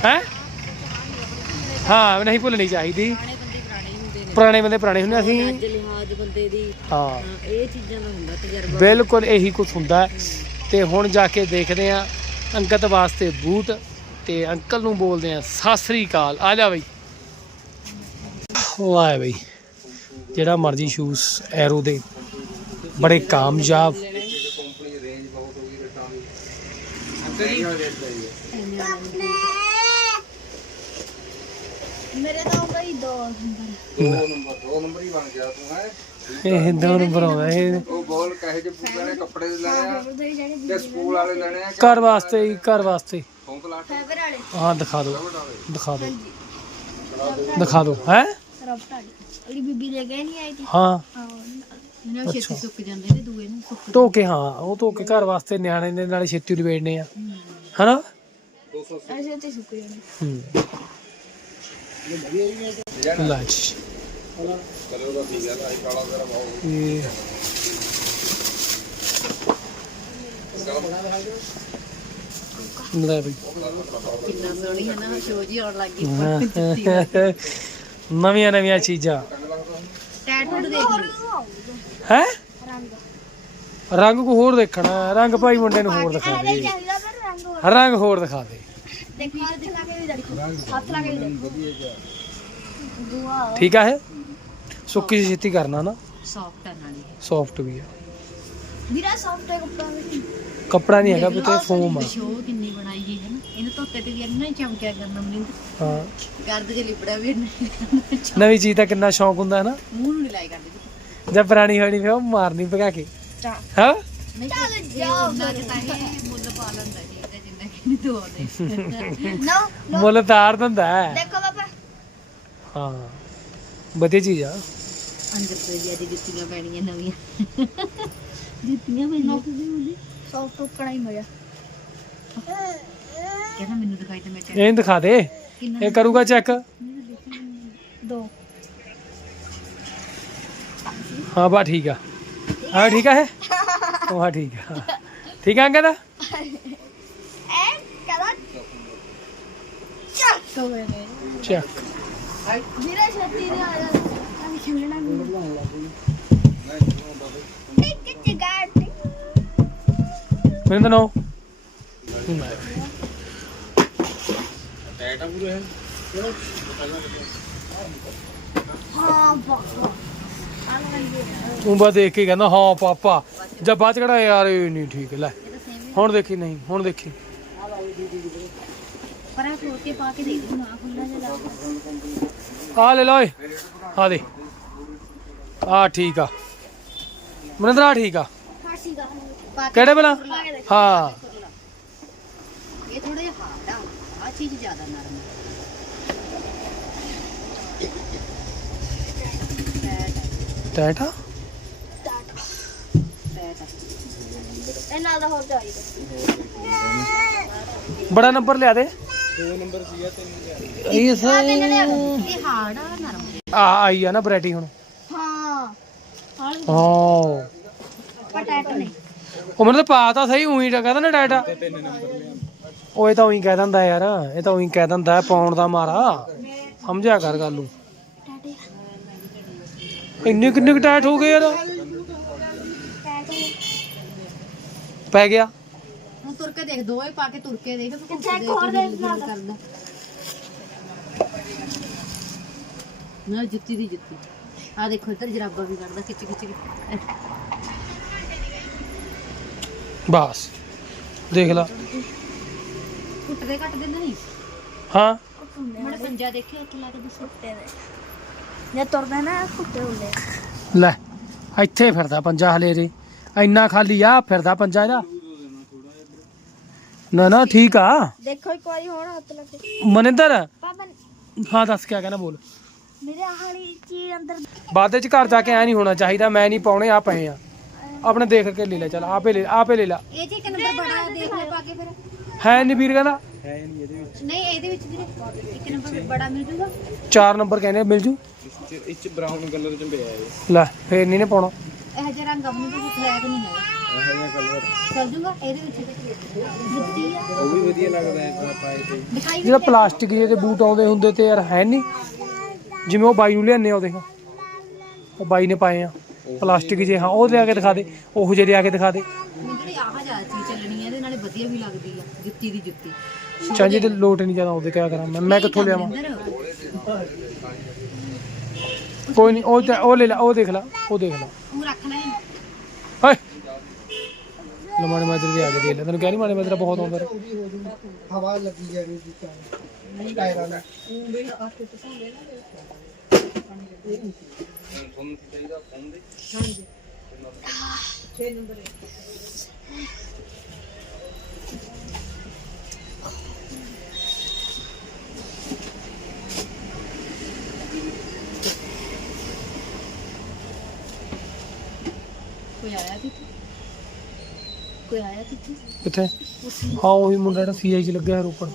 Speaker 2: ਹੈ? ਹਾਂ ਨਹੀਂ ਭੁੱਲਣੀ ਚਾਹੀਦੀ।
Speaker 1: ਪੁਰਾਣੇ ਬੰਦੇ ਪੁਰਾਣੇ ਹੀ ਹੁੰਦੇ
Speaker 2: ਅਸੀਂ
Speaker 1: ਅੱਜ ਲਿਹਾਜ਼ ਬੰਦੇ ਦੀ।
Speaker 2: ਹਾਂ।
Speaker 1: ਹਾਂ, ਇਹ ਚੀਜ਼ਾਂ ਦਾ ਹੁੰਦਾ ਤਜਰਬਾ।
Speaker 2: ਬਿਲਕੁਲ ਇਹੀ ਕੁਝ ਹੁੰਦਾ ਹੈ। ਤੇ ਹੁਣ ਜਾ ਕੇ ਦੇਖਦੇ ਆ ਅੰਕਤ ਵਾਸਤੇ ਬੂਟ। ਤੇ ਅੰਕਲ ਨੂੰ ਬੋਲਦੇ ਆ ਸਤਿ ਸ੍ਰੀ ਅਕਾਲ। ਆ ਜਾ ਬਈ। ਵਾਹ ਬਈ। ਜਿਹੜਾ ਮਰਜ਼ੀ ਸ਼ੂਜ਼ ਐਰੋ ਦੇ ਬੜੇ ਕਾਮਯਾਬ।
Speaker 4: ਮੇਰੇ ਤਾਂ ਹੀ ਦੋ ਨੰਬਰ।
Speaker 5: ਦੋ ਨੰਬਰ ਹੀ ਬਣ ਗਿਆ ਤੂੰ ਹੈ?
Speaker 2: ਇਹ ਦੋ ਨੰਬਰ ਆਉਂਦਾ ਇਹ।
Speaker 5: ਉਹ ਬੋਲ ਕਹੇ ਜੇ ਪੂਰੇ ਨੇ ਕੱਪੜੇ ਦੇ ਲੈਣੇ ਆ। ਤੇ ਸਕੂਲ ਵਾਲੇ ਲੈਣੇ ਆ
Speaker 2: ਘਰ ਵਾਸਤੇ ਹੀ ਘਰ ਵਾਸਤੇ।
Speaker 5: ਲਾ
Speaker 4: ਵਾਲੇ।
Speaker 2: ਹਾਂ ਦਿਖਾ ਦਿਓ। ਦਿਖਾ ਦਿਓ। ਦਿਖਾ ਦਿਓ ਹੈ?
Speaker 4: ਰਫਟ ਅਲੀ ਬੀਬੀ ਲੈ ਕੇ ਨਹੀਂ ਆਈ ਥੀ
Speaker 2: ਹਾਂ।
Speaker 4: ਹਾਂ
Speaker 1: ਇਹਨਾਂ ਨੂੰ ਛੇਤੀ ਸੁੱਕ ਜਾਂਦੇ ਨੇ ਦੂਏ ਨੂੰ ਸੁੱਕ
Speaker 2: ਧੋ ਕੇ ਹਾਂ ਉਹ ਧੋ ਕੇ ਘਰ ਵਾਸਤੇ ਨਿਆਣੇ ਦੇ ਨਾਲ ਛੇਤੀ ਲਵੇੜਨੇ ਆ। ਹਨਾ?
Speaker 4: ਐਸੇ ਤੇ ਸੁੱਕ ਜਾਂਦੇ।
Speaker 2: ਹੂੰ। ਲੈ ਜੀ। ਇਹ। ਲੈ ਬਈ
Speaker 1: ਕਿੰਨਾ ਸੋਹਣੀ ਹੈ ਨਾ ਸ਼ੋ ਜੀ ਆਉਣ ਲੱਗ ਗਈ।
Speaker 2: ਨਵੀਆਂ ਨਵੀਆਂ ਚੀਜ਼ਾਂ।
Speaker 1: ਟੈਟੂ ਦੇਖ ਲਈ
Speaker 2: ਹੈ?
Speaker 4: ਰੰਗ
Speaker 2: ਕੋ ਹੋਰ ਦੇਖਣਾ ਹੈ। ਰੰਗ ਭਾਈ ਮੁੰਡੇ ਨੂੰ ਹੋਰ ਦਿਖਾ ਦੇ।
Speaker 4: ਰੰਗ ਹੋਰ
Speaker 2: ਰੰਗ ਹੋਰ ਦਿਖਾ ਦੇ।
Speaker 4: ਦੇਖੋ ਹੱਥ ਲਾ ਕੇ ਵੀ ਦੇਖੋ ਹੱਥ ਲਾ ਕੇ ਵੀ ਦੇਖੋ ਦੁਆ
Speaker 2: ਠੀਕ ਆ ਇਹ? ਸੁੱਕੀ ਜਿਹੀ ਛੇਤੀ ਕਰਨਾ ਨਾ।
Speaker 1: ਸੌਫਟ ਹੈ ਨਾਲੀ।
Speaker 2: ਸੌਫਟ ਵੀ ਆ।
Speaker 4: ਵੀਰਾ ਸੌਫਟ ਹੈ ਕੱਪੜਾ ਵੀ।
Speaker 2: ਕੱਪੜਾ ਨਹੀਂ ਹੈਗਾ ਬਤੇ ਫੋਮ ਆ।
Speaker 1: ਸ਼ੋ ਕਿੰਨੀ ਬਣਾਈ ਗਈ ਹੈ ਨਾ। ਇਹਨੂੰ ਧੋਤੇ ਤੇ ਵੀ ਇੰਨਾ ਹੀ ਚਮਕਿਆ ਕਰਨਾ ਮਨਿੰਦ
Speaker 2: ਹਾਂ।
Speaker 1: ਗਰਦ ਚ ਲਿਪੜਾ ਵੀ ਇੰਨਾ।
Speaker 2: ਨਵੀਂ ਚੀਜ਼ ਦਾ ਕਿੰਨਾ ਸ਼ੌਂਕ ਹੁੰਦਾ ਹੈ ਨਾ।
Speaker 1: ਮੂੰਹ ਨੂੰ ਨੀ ਲਾਈ ਕਰਦੀ
Speaker 2: ਜਦ ਪੁਰਾਣੀ ਹੋਣੀ ਫਿਰ ਉਹ ਮਾਰਨੀ ਭਗਾ ਕੇ। ਹਾਂ?
Speaker 1: ਚੱਲ ਜਾ ਉਹਨਾਂ ਕੇ ਤਾਂ ਇਹ ਮੁੱਲ ਪਾ ਲੈਂਦਾ ਜੀ
Speaker 4: ਨੋ
Speaker 2: ਮੁੱਲ ਤਾਰ ਦਿੰਦਾ ਹੈ।
Speaker 4: ਦੇਖੋ ਪਾਪਾ।
Speaker 2: ਹਾਂ। ਵਧੀਆ ਚੀਜ਼ ਆ।
Speaker 1: ਅੰਦਰ ਤੇ ਜੀ ਅੱਜ ਜੁੱਤੀਆਂ ਪੈਣੀਆਂ ਨਵੀਆਂ। ਜੁੱਤੀਆਂ ਪੈਣੀਆਂ
Speaker 4: ਸੌਫਟ ਉੱਕਣਾ ਹੀ ਮਜ਼ਾ
Speaker 1: ਕਹਿੰਦਾ ਮੈਨੂੰ ਦਿਖਾਈ ਤੇ ਮੈਂ ਚੈੱਕ
Speaker 2: ਇਹਨੂੰ ਦਿਖਾ ਦੇ। ਇਹ ਕਰੂਗਾ ਚੈੱਕ
Speaker 4: ਦੋ।
Speaker 2: ਹਾਂ ਬਾ ਠੀਕ ਆ। ਹਾਂ ਠੀਕ ਆ ਹੈ ਉਹ ਹਾਂ ਠੀਕ ਆ। ਠੀਕ ਆ ਅੰਗਦ
Speaker 4: ਐ ਕਹਦਾ ਚੱਕ। ਹੋ ਗਏ
Speaker 2: ਚੱਕ।
Speaker 4: ਵੀਰਾ ਛੇਤੀ ਨੇ ਆ ਜਾ। ਖੇਲਣਾ ਗਾਟ
Speaker 2: ਮੈਨੂੰ ਤਾਂ ਨੋ।
Speaker 4: ਹਾਂ ਬਾਬਾ
Speaker 2: ਤੂੰ ਬਾ ਦੇਖ ਕੇ ਕਹਿੰਦਾ, ਹਾਂ ਪਾਪਾ। ਜਾਂ ਬਾਅਦ ਚ ਕਿਹੜਾ ਯਾਰ ਇਹ ਨਹੀਂ ਠੀਕ, ਲੈ। ਹੁਣ ਦੇਖੀ, ਨਹੀਂ, ਹੁਣ ਦੇਖੀ।
Speaker 1: ਪਰ ਆ ਖੋਲ ਕੇ ਪਾ ਕੇ ਦੇਖ। ਦੇ ਨਾ ਖੁੱਲਾ ਜਿਹਾ ਲੱਗ
Speaker 2: ਆ ਲੈ ਲਓ ਆ ਦੇ ਆ ਠੀਕ ਆ। ਮਨਿੰਦਰ ਆ। ਠੀਕ ਆ ਕਿਹੜੇ ਬਲਾ ਹਾਂ।
Speaker 1: ਇਹ ਥੋੜਾ ਜਿਹਾ ਹਾਰਡ ਆ। ਆ ਚੀਜ਼ ਜ਼ਿਆਦਾ ਨਰਮ ਹੈ
Speaker 2: ਟੈਟ ਆ?
Speaker 4: ਇਹ ਨਾਲ ਦਾ ਹੋਰ ਚਾਹੀਦਾ
Speaker 2: ਬੜਾ ਨੰਬਰ ਲਿਆ ਦੇ। ਇਸ
Speaker 1: ਇਹ ਹਾਰਡ ਆ ਨਰਮ
Speaker 2: ਆ। ਆਈ ਆ ਨਾ ਵੈਰਾਈਟੀ ਹੁਣ।
Speaker 4: ਹਾਂ। ਹਾਂ ਪਟੈਟੋ ਨਹੀਂ
Speaker 2: ਉਹ ਮੈਨੂੰ ਤਾਂ ਪਾ ਤਾਂ ਸਹੀ ਉਹੀ ਤਾਂ ਕਹਿੰਦਾ ਨਾ ਡਾਟਾ ਉਹ ਇਹ ਤਾਂ ਉਹੀ ਕਹਿ ਦਿੰਦਾ ਯਾਰ ਇਹ ਤਾਂ ਉਹੀ ਕਹਿ ਦਿੰਦਾ ਪਾਉਣ ਦਾ ਮਾਰਾ। ਸਮਝਿਆ ਕਰ ਗੱਲ ਨੂੰ।
Speaker 4: ਟਾਟੇ
Speaker 2: ਇੰਨੇ ਕਿੰਨੇ ਟਾਈਟ ਹੋ ਗਏ ਯਾਰ?
Speaker 4: ਟਾਟੇ
Speaker 2: ਪੈ ਗਿਆ।
Speaker 1: ਹੁਣ ਤੁਰ ਕੇ ਦੇਖ ਦੋਏ ਪਾ ਕੇ ਤੁਰ ਕੇ ਦੇਖ ਤੂੰ
Speaker 4: ਕਿੱਥੇ ਇੱਕ ਹੋਰ ਦੇ ਨਾਲ ਦਾ।
Speaker 1: ਕਰਦਾ ਨਾ ਜੁੱਤੀ ਦੀ ਜੁੱਤੀ। ਆ ਦੇਖੋ ਇੱਧਰ ਜਰਾਬਾ ਵੀ ਕੱਢਦਾ ਖਿੱਚ ਖਿੱਚ ਕੇ
Speaker 2: ਬਸ। ਦੇਖ ਲਾ।
Speaker 1: ਘੁੱਟਦੇ ਘੱਟਦੇ ਨਹੀਂ?
Speaker 2: ਹਾਂ।
Speaker 1: ਮੜਾ ਪੰਜਾ ਦੇਖਿਓ ਉੱਥੇ ਲਾ ਕੇ ਦੱਸੋ।
Speaker 4: ਕੁੱਤੇ ਦੇ ਜੇ ਤੁਰਦੇ ਨਾ ਕੁੱਤੇ ਹੁੰਦੇ
Speaker 2: ਲੈ ਇੱਥੇ ਫਿਰਦਾ ਪੰਜਾ ਹਲੇ ਰੇ ਇੰਨਾ ਖਾਲੀ ਆ ਫਿਰਦਾ ਪੰਜਾ ਇਹਦਾ। ਨਾ ਨਾ ਠੀਕ ਆ।
Speaker 4: ਦੇਖੋ ਇੱਕ ਵਾਰੀ ਹੁਣ ਹੱਥ ਲਾ ਕੇ।
Speaker 2: ਮਨਿੰਦਰ।
Speaker 4: ਪਾਪਾ।
Speaker 2: ਹਾਂ ਦੱਸ ਕਿਆ ਕਹਿਣਾ ਬੋਲ।
Speaker 4: ਮੇਰੇ ਆਹਲੀ ਚੀਜ਼ ਅੰਦਰ
Speaker 2: ਬਾਅਦ ਵਿੱਚ ਘਰ ਜਾ ਕੇ ਐ ਨਹੀਂ ਹੋਣਾ ਚਾਹੀਦਾ ਮੈਂ ਨਹੀਂ ਪਾਉਣੇ ਆ ਪਏ ਆ। ਆਪਣੇ ਦੇਖ ਕੇ ਲੈ ਲੈ ਚੱਲ ਆਪੇ ਲੈ ਆਪੇ ਲੈ ਲੈ।
Speaker 1: ਇਹ ਜੀ ਇੱਕ ਨੰਬਰ ਬੜਾ ਦੇਖ ਲੈ ਪਾ ਕੇ ਫਿਰ।
Speaker 2: ਹੈ ਨਹੀਂ ਵੀਰ ਕਹਿੰਦਾ?
Speaker 1: ਨਹੀਂ ਇਹਦੇ ਵਿੱਚ ਵੀਰੇ ਇੱਕ ਨੰਬਰ ਬੜਾ ਮਿਲ ਜੂਗਾ।
Speaker 2: ਚਾਰ ਨੰਬਰ ਕਹਿੰਦੇ ਮਿਲ ਜੂ?
Speaker 5: ਇੱਚ ਬ੍ਰਾਊਨ ਕਲਰ ਚ ਪਿਆ ਹੈ
Speaker 2: ਲੈ ਫੇਰ ਨਹੀਂ ਨੇ ਪਾਉਣਾ।
Speaker 1: ਇਹ ਜਿਹੜਾ ਰੰਗ ਆਪਣੇ ਕੋਲ ਫਲੈਗ ਨਹੀਂ ਹੈਗਾ।
Speaker 5: ਇਹ ਕਲਰ
Speaker 1: ਚੱਲ ਜੂਗਾ ਇਹਦੇ ਵਿੱਚ। ਜੁੱਤੀ ਆ।
Speaker 5: ਉਹ ਵੀ ਵਧੀਆ ਲੱਗਦਾ ਹੈ ਤਾਂ ਪਾਏ ਤੇ।
Speaker 1: ਦਿਖਾਈ
Speaker 2: ਜਿਹੜਾ ਪਲਾਸਟਿਕ ਜਿਹੇ ਦੇ ਬੂਟ ਆਉਂਦੇ ਹੁੰਦੇ ਤੇ ਯਾਰ ਹੈ ਨਹੀਂ ਜਿਵੇਂ ਉਹ ਬਾਈ ਨੂੰ ਲਿਆਨੇ ਆ ਉਹ ਦੇਖ। ਉਹ ਬਾਈ ਨੇ ਪਾਏ ਆ ਪਲਾਸਟਿਕ ਜੇ ਹਾਂ ਉਹ ਲਿਆ ਕੇ ਦਿਖਾ ਦੇ ਉਹ ਜਿਹੇ ਲਿਆ ਕੇ ਦਿਖਾ ਦੇ।
Speaker 1: ਮੈਨੂੰ ਜਿਹੜੀ ਆਹ ਜ਼ਿਆਦਾ ਚੀਜ਼ ਚੱਲਣੀ ਹੈ ਇਹਦੇ ਨਾਲੇ ਵਧੀਆ ਵੀ ਲੱਗਦੀ ਆ ਜੁੱਤੀ ਦੀ ਜੁੱਤੀ।
Speaker 2: ਚਾਂਜੇ ਦੇ ਲੋਟ ਨਹੀਂ ਜ਼ਿਆਦਾ ਆਉਂਦੇ ਕਿਆ ਕਰਾਂ ਮੈਂ? ਮੈਂ ਕਿੱਥੋਂ ਲਿਆਵਾਂ? ਕੋਈ ਨਹੀਂ ਉਹ ਤੇ- ਉਹ ਲੈ ਲੈ ਉਹ ਦੇਖ ਲੈ ਉਹ ਦੇਖ ਲੈ।
Speaker 1: ਤੂੰ ਰੱਖ ਲੈ।
Speaker 2: ਹਾਏ! ਲੈ ਮਾਣੇ ਮਾਜਰੇ ਦੇ ਆ ਕੇ ਦੇਖ ਲੈ ਤੈਨੂੰ ਕਹਿ ਨਹੀਂ ਮਾਣੇ ਮਾਜਰਾ ਬਹੁਤ ਆਉਂਦਾ ਰੇ
Speaker 3: ਹਵਾ ਲੱਗੀ ਜਾਣੀ ਸੀ ਟਾਇਰਾਂ ਨਾਲ
Speaker 1: ਕੋਈ ਆਇਆ ਸੀ? ਕੋਈ ਆਇਆ ਸੀ
Speaker 2: ਕਿੱਥੇ? ਹਾਂ ਉਹੀ ਮੁੰਡਾ ਜਿਹੜਾ ਸੀਆਈ ਚ ਲੱਗਿਆ ਹੈ ਰੋਪੜ।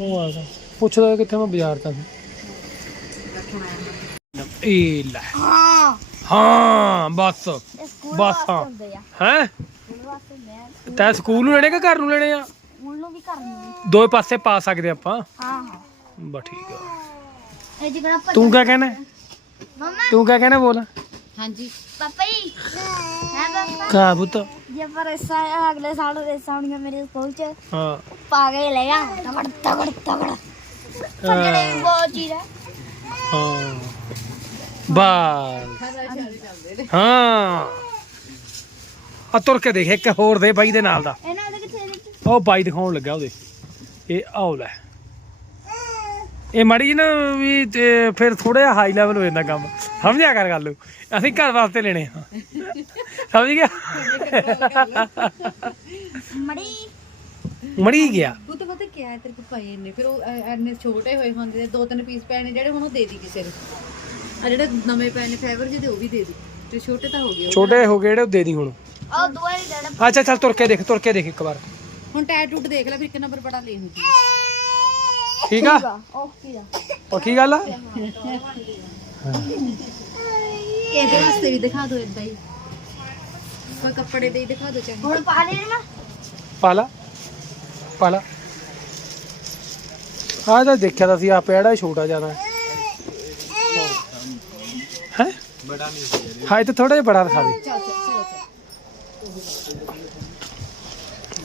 Speaker 2: ਉਹ ਆ ਗਿਆ। ਪੁੱਛਦਾ ਕਿੱਥੇ ਮੈਂ ਬਾਜ਼ਾਰ ਤਾਂ ਸੀ ਇਹ ਲੈ।
Speaker 4: ਹਾਂ
Speaker 2: ਹਾਂ ਬਸ।
Speaker 4: ਸਕੂਲ
Speaker 2: ਬਸ ਹਾਂ। ਹੈ?
Speaker 4: ਸਕੂਲ
Speaker 2: ਤੈਂ ਸਕੂਲ ਨੂੰ ਲੈਣੇ ਕਿ ਘਰ ਨੂੰ ਲੈਣੇ ਆ?
Speaker 4: ਨੂੰ ਕਰਨੀ
Speaker 2: ਦੋਵੇਂ ਪਾਸੇ ਪਾ ਸਕਦੇ ਆਪਾਂ।
Speaker 4: ਹਾਂ ਹਾਂ।
Speaker 2: ਬਸ ਠੀਕ ਆ। ਤੂੰ ਕਿਆ ਕਹਿਣਾ?
Speaker 4: ਮਮਾ।
Speaker 2: ਤੂੰ ਕਿਆ ਕਹਿਣਾ ਬੋਲ।
Speaker 1: ਹਾਂਜੀ।
Speaker 4: ਪਾਪਾ ਜੀ। ਹੈ ਪਾਪਾ?
Speaker 2: ਕਾ ਪੁੱਤ?
Speaker 4: ਜੇ ਪਰ ਐਸਾ ਅਗਲੇ ਸਾਲ ਰੇਸਾਂ ਆਉਣੀਆਂ ਮੇਰੇ ਸਕੂਲ ਚ
Speaker 2: ਹਾਂ।
Speaker 4: ਪਾ ਕੇ ਲੈਗਾ ਤਗੜ ਤਗੜ ਤਗੜ। ਜਿਹੜੇ ਵੀ ਬਹੁਤ ਚੀਜ਼ ਹੈ
Speaker 2: ਹਾਂ। ਬਾਸ। ਹਾਂ। ਆ ਤੁਰ ਕੇ ਦੇਖ ਇੱਕ ਹੋਰ ਦੇ ਬਾਈ ਦੇ ਨਾਲ ਦਾ।
Speaker 4: ਇਹਨਾਂ ਦੇ ਕਿੱਥੇ ਇਹਦੇ ਚ?
Speaker 2: ਉਹ ਬਾਈ ਦਿਖਾਉਣ ਲੱਗਾ ਉਹਦੇ। ਇਹ ਆਉ ਲੈ। ਇਹ ਮੜੀ ਜੀ ਨਾ ਵੀ ਤੇ ਫਿਰ ਥੋੜਾ ਜਿਹਾ ਹਾਈ ਲੈਵਲ ਹੋ ਜਾਂਦਾ ਕੰਮ। ਸਮਝਿਆ ਕਰ ਗੱਲ ਨੂੰ? ਅਸੀਂ ਘਰ ਵਾਸਤੇ ਲੈਣੇ ਆ। ਸਮਝ ਗਿਆ?
Speaker 4: ਮੜੀ।
Speaker 2: ਮੜੀ ਗਿਆ।
Speaker 1: ਉਹ ਤਾਂ ਪਤਾ ਕੀ ਹੈ ਤੇਰੇ ਕੋਲ ਪਏ ਨੇ? ਫਿਰ ਉਹ ਐ- ਐਨੇ ਛੋਟੇ ਹੋਏ ਹੁੰਦੇ ਨੇ ਦੋ ਤਿੰਨ ਪੀਸ ਪਏ ਨੇ ਜਿਹੜੇ ਹੁਣ ਉਹ ਦੇ ਦੀ ਕਿਸੇ ਨੂੰ। ਆ ਜਿਹੜੇ ਨਵੇਂ ਪਏ ਨੇ ਫਾਈਬਰ ਜਿਹਦੇ ਉਹ ਵੀ ਦੇ ਦੀ। ਤੇ ਛੋਟੇ ਤਾਂ ਹੋ ਗਏ। ਉਹ।
Speaker 2: ਛੋਟੇ ਹੋ ਗਏ ਜਿਹੜੇ ਉਹ ਦੇ ਦੀ ਹੁਣ।
Speaker 4: ਉਹ ਦੋਏ ਹੀ ਦੇਣਾ
Speaker 2: ਅੱਛਾ ਚੱਲ ਤੁਰ ਕੇ ਦੇਖ ਤੁਰ ਕੇ ਦੇਖ ਇੱਕ ਵਾਰ।
Speaker 1: ਹੁਣ ਟੈਟ ਟੂਟ ਦੇਖ ਲੈ ਫਿਰ ਇੱਕ ਨੰਬਰ ਬੜਾ ਲੈ ਹੁੰਦੀ
Speaker 2: ਠੀਕ ਆ
Speaker 4: ਓਕੇ ਦਾ
Speaker 2: ਪੱਕੀ ਗੱਲ ਆ
Speaker 1: ਇਹਦੇ ਵਾਸਤੇ ਵੀ ਦਿਖਾ ਦਿਓ ਇਦਾਂ ਹੀ ਕੋਈ ਕੱਪੜੇ ਦੇ ਹੀ ਦਿਖਾ ਦਿਓ ਚਾਹੇ
Speaker 4: ਹੁਣ ਪਾ ਲੈਣਾ ਨਾ
Speaker 2: ਪਾਲਾ ਪਾਲਾ ਆਹ ਤਾਂ ਦੇਖਿਆ ਤਾਂ ਸੀ ਆ ਪੈੜਾ ਛੋਟਾ ਜ਼ਿਆਦਾ ਹੈ ਬੜਾ ਨਹੀਂ ਹਾਂ ਇਹ ਤਾਂ ਥੋੜਾ ਜਿਹਾ ਬੜਾ ਦਿਖਾ ਦੇ
Speaker 1: ਚੱਲ ਚੱਲ ਚਲੋ ਚੱਲ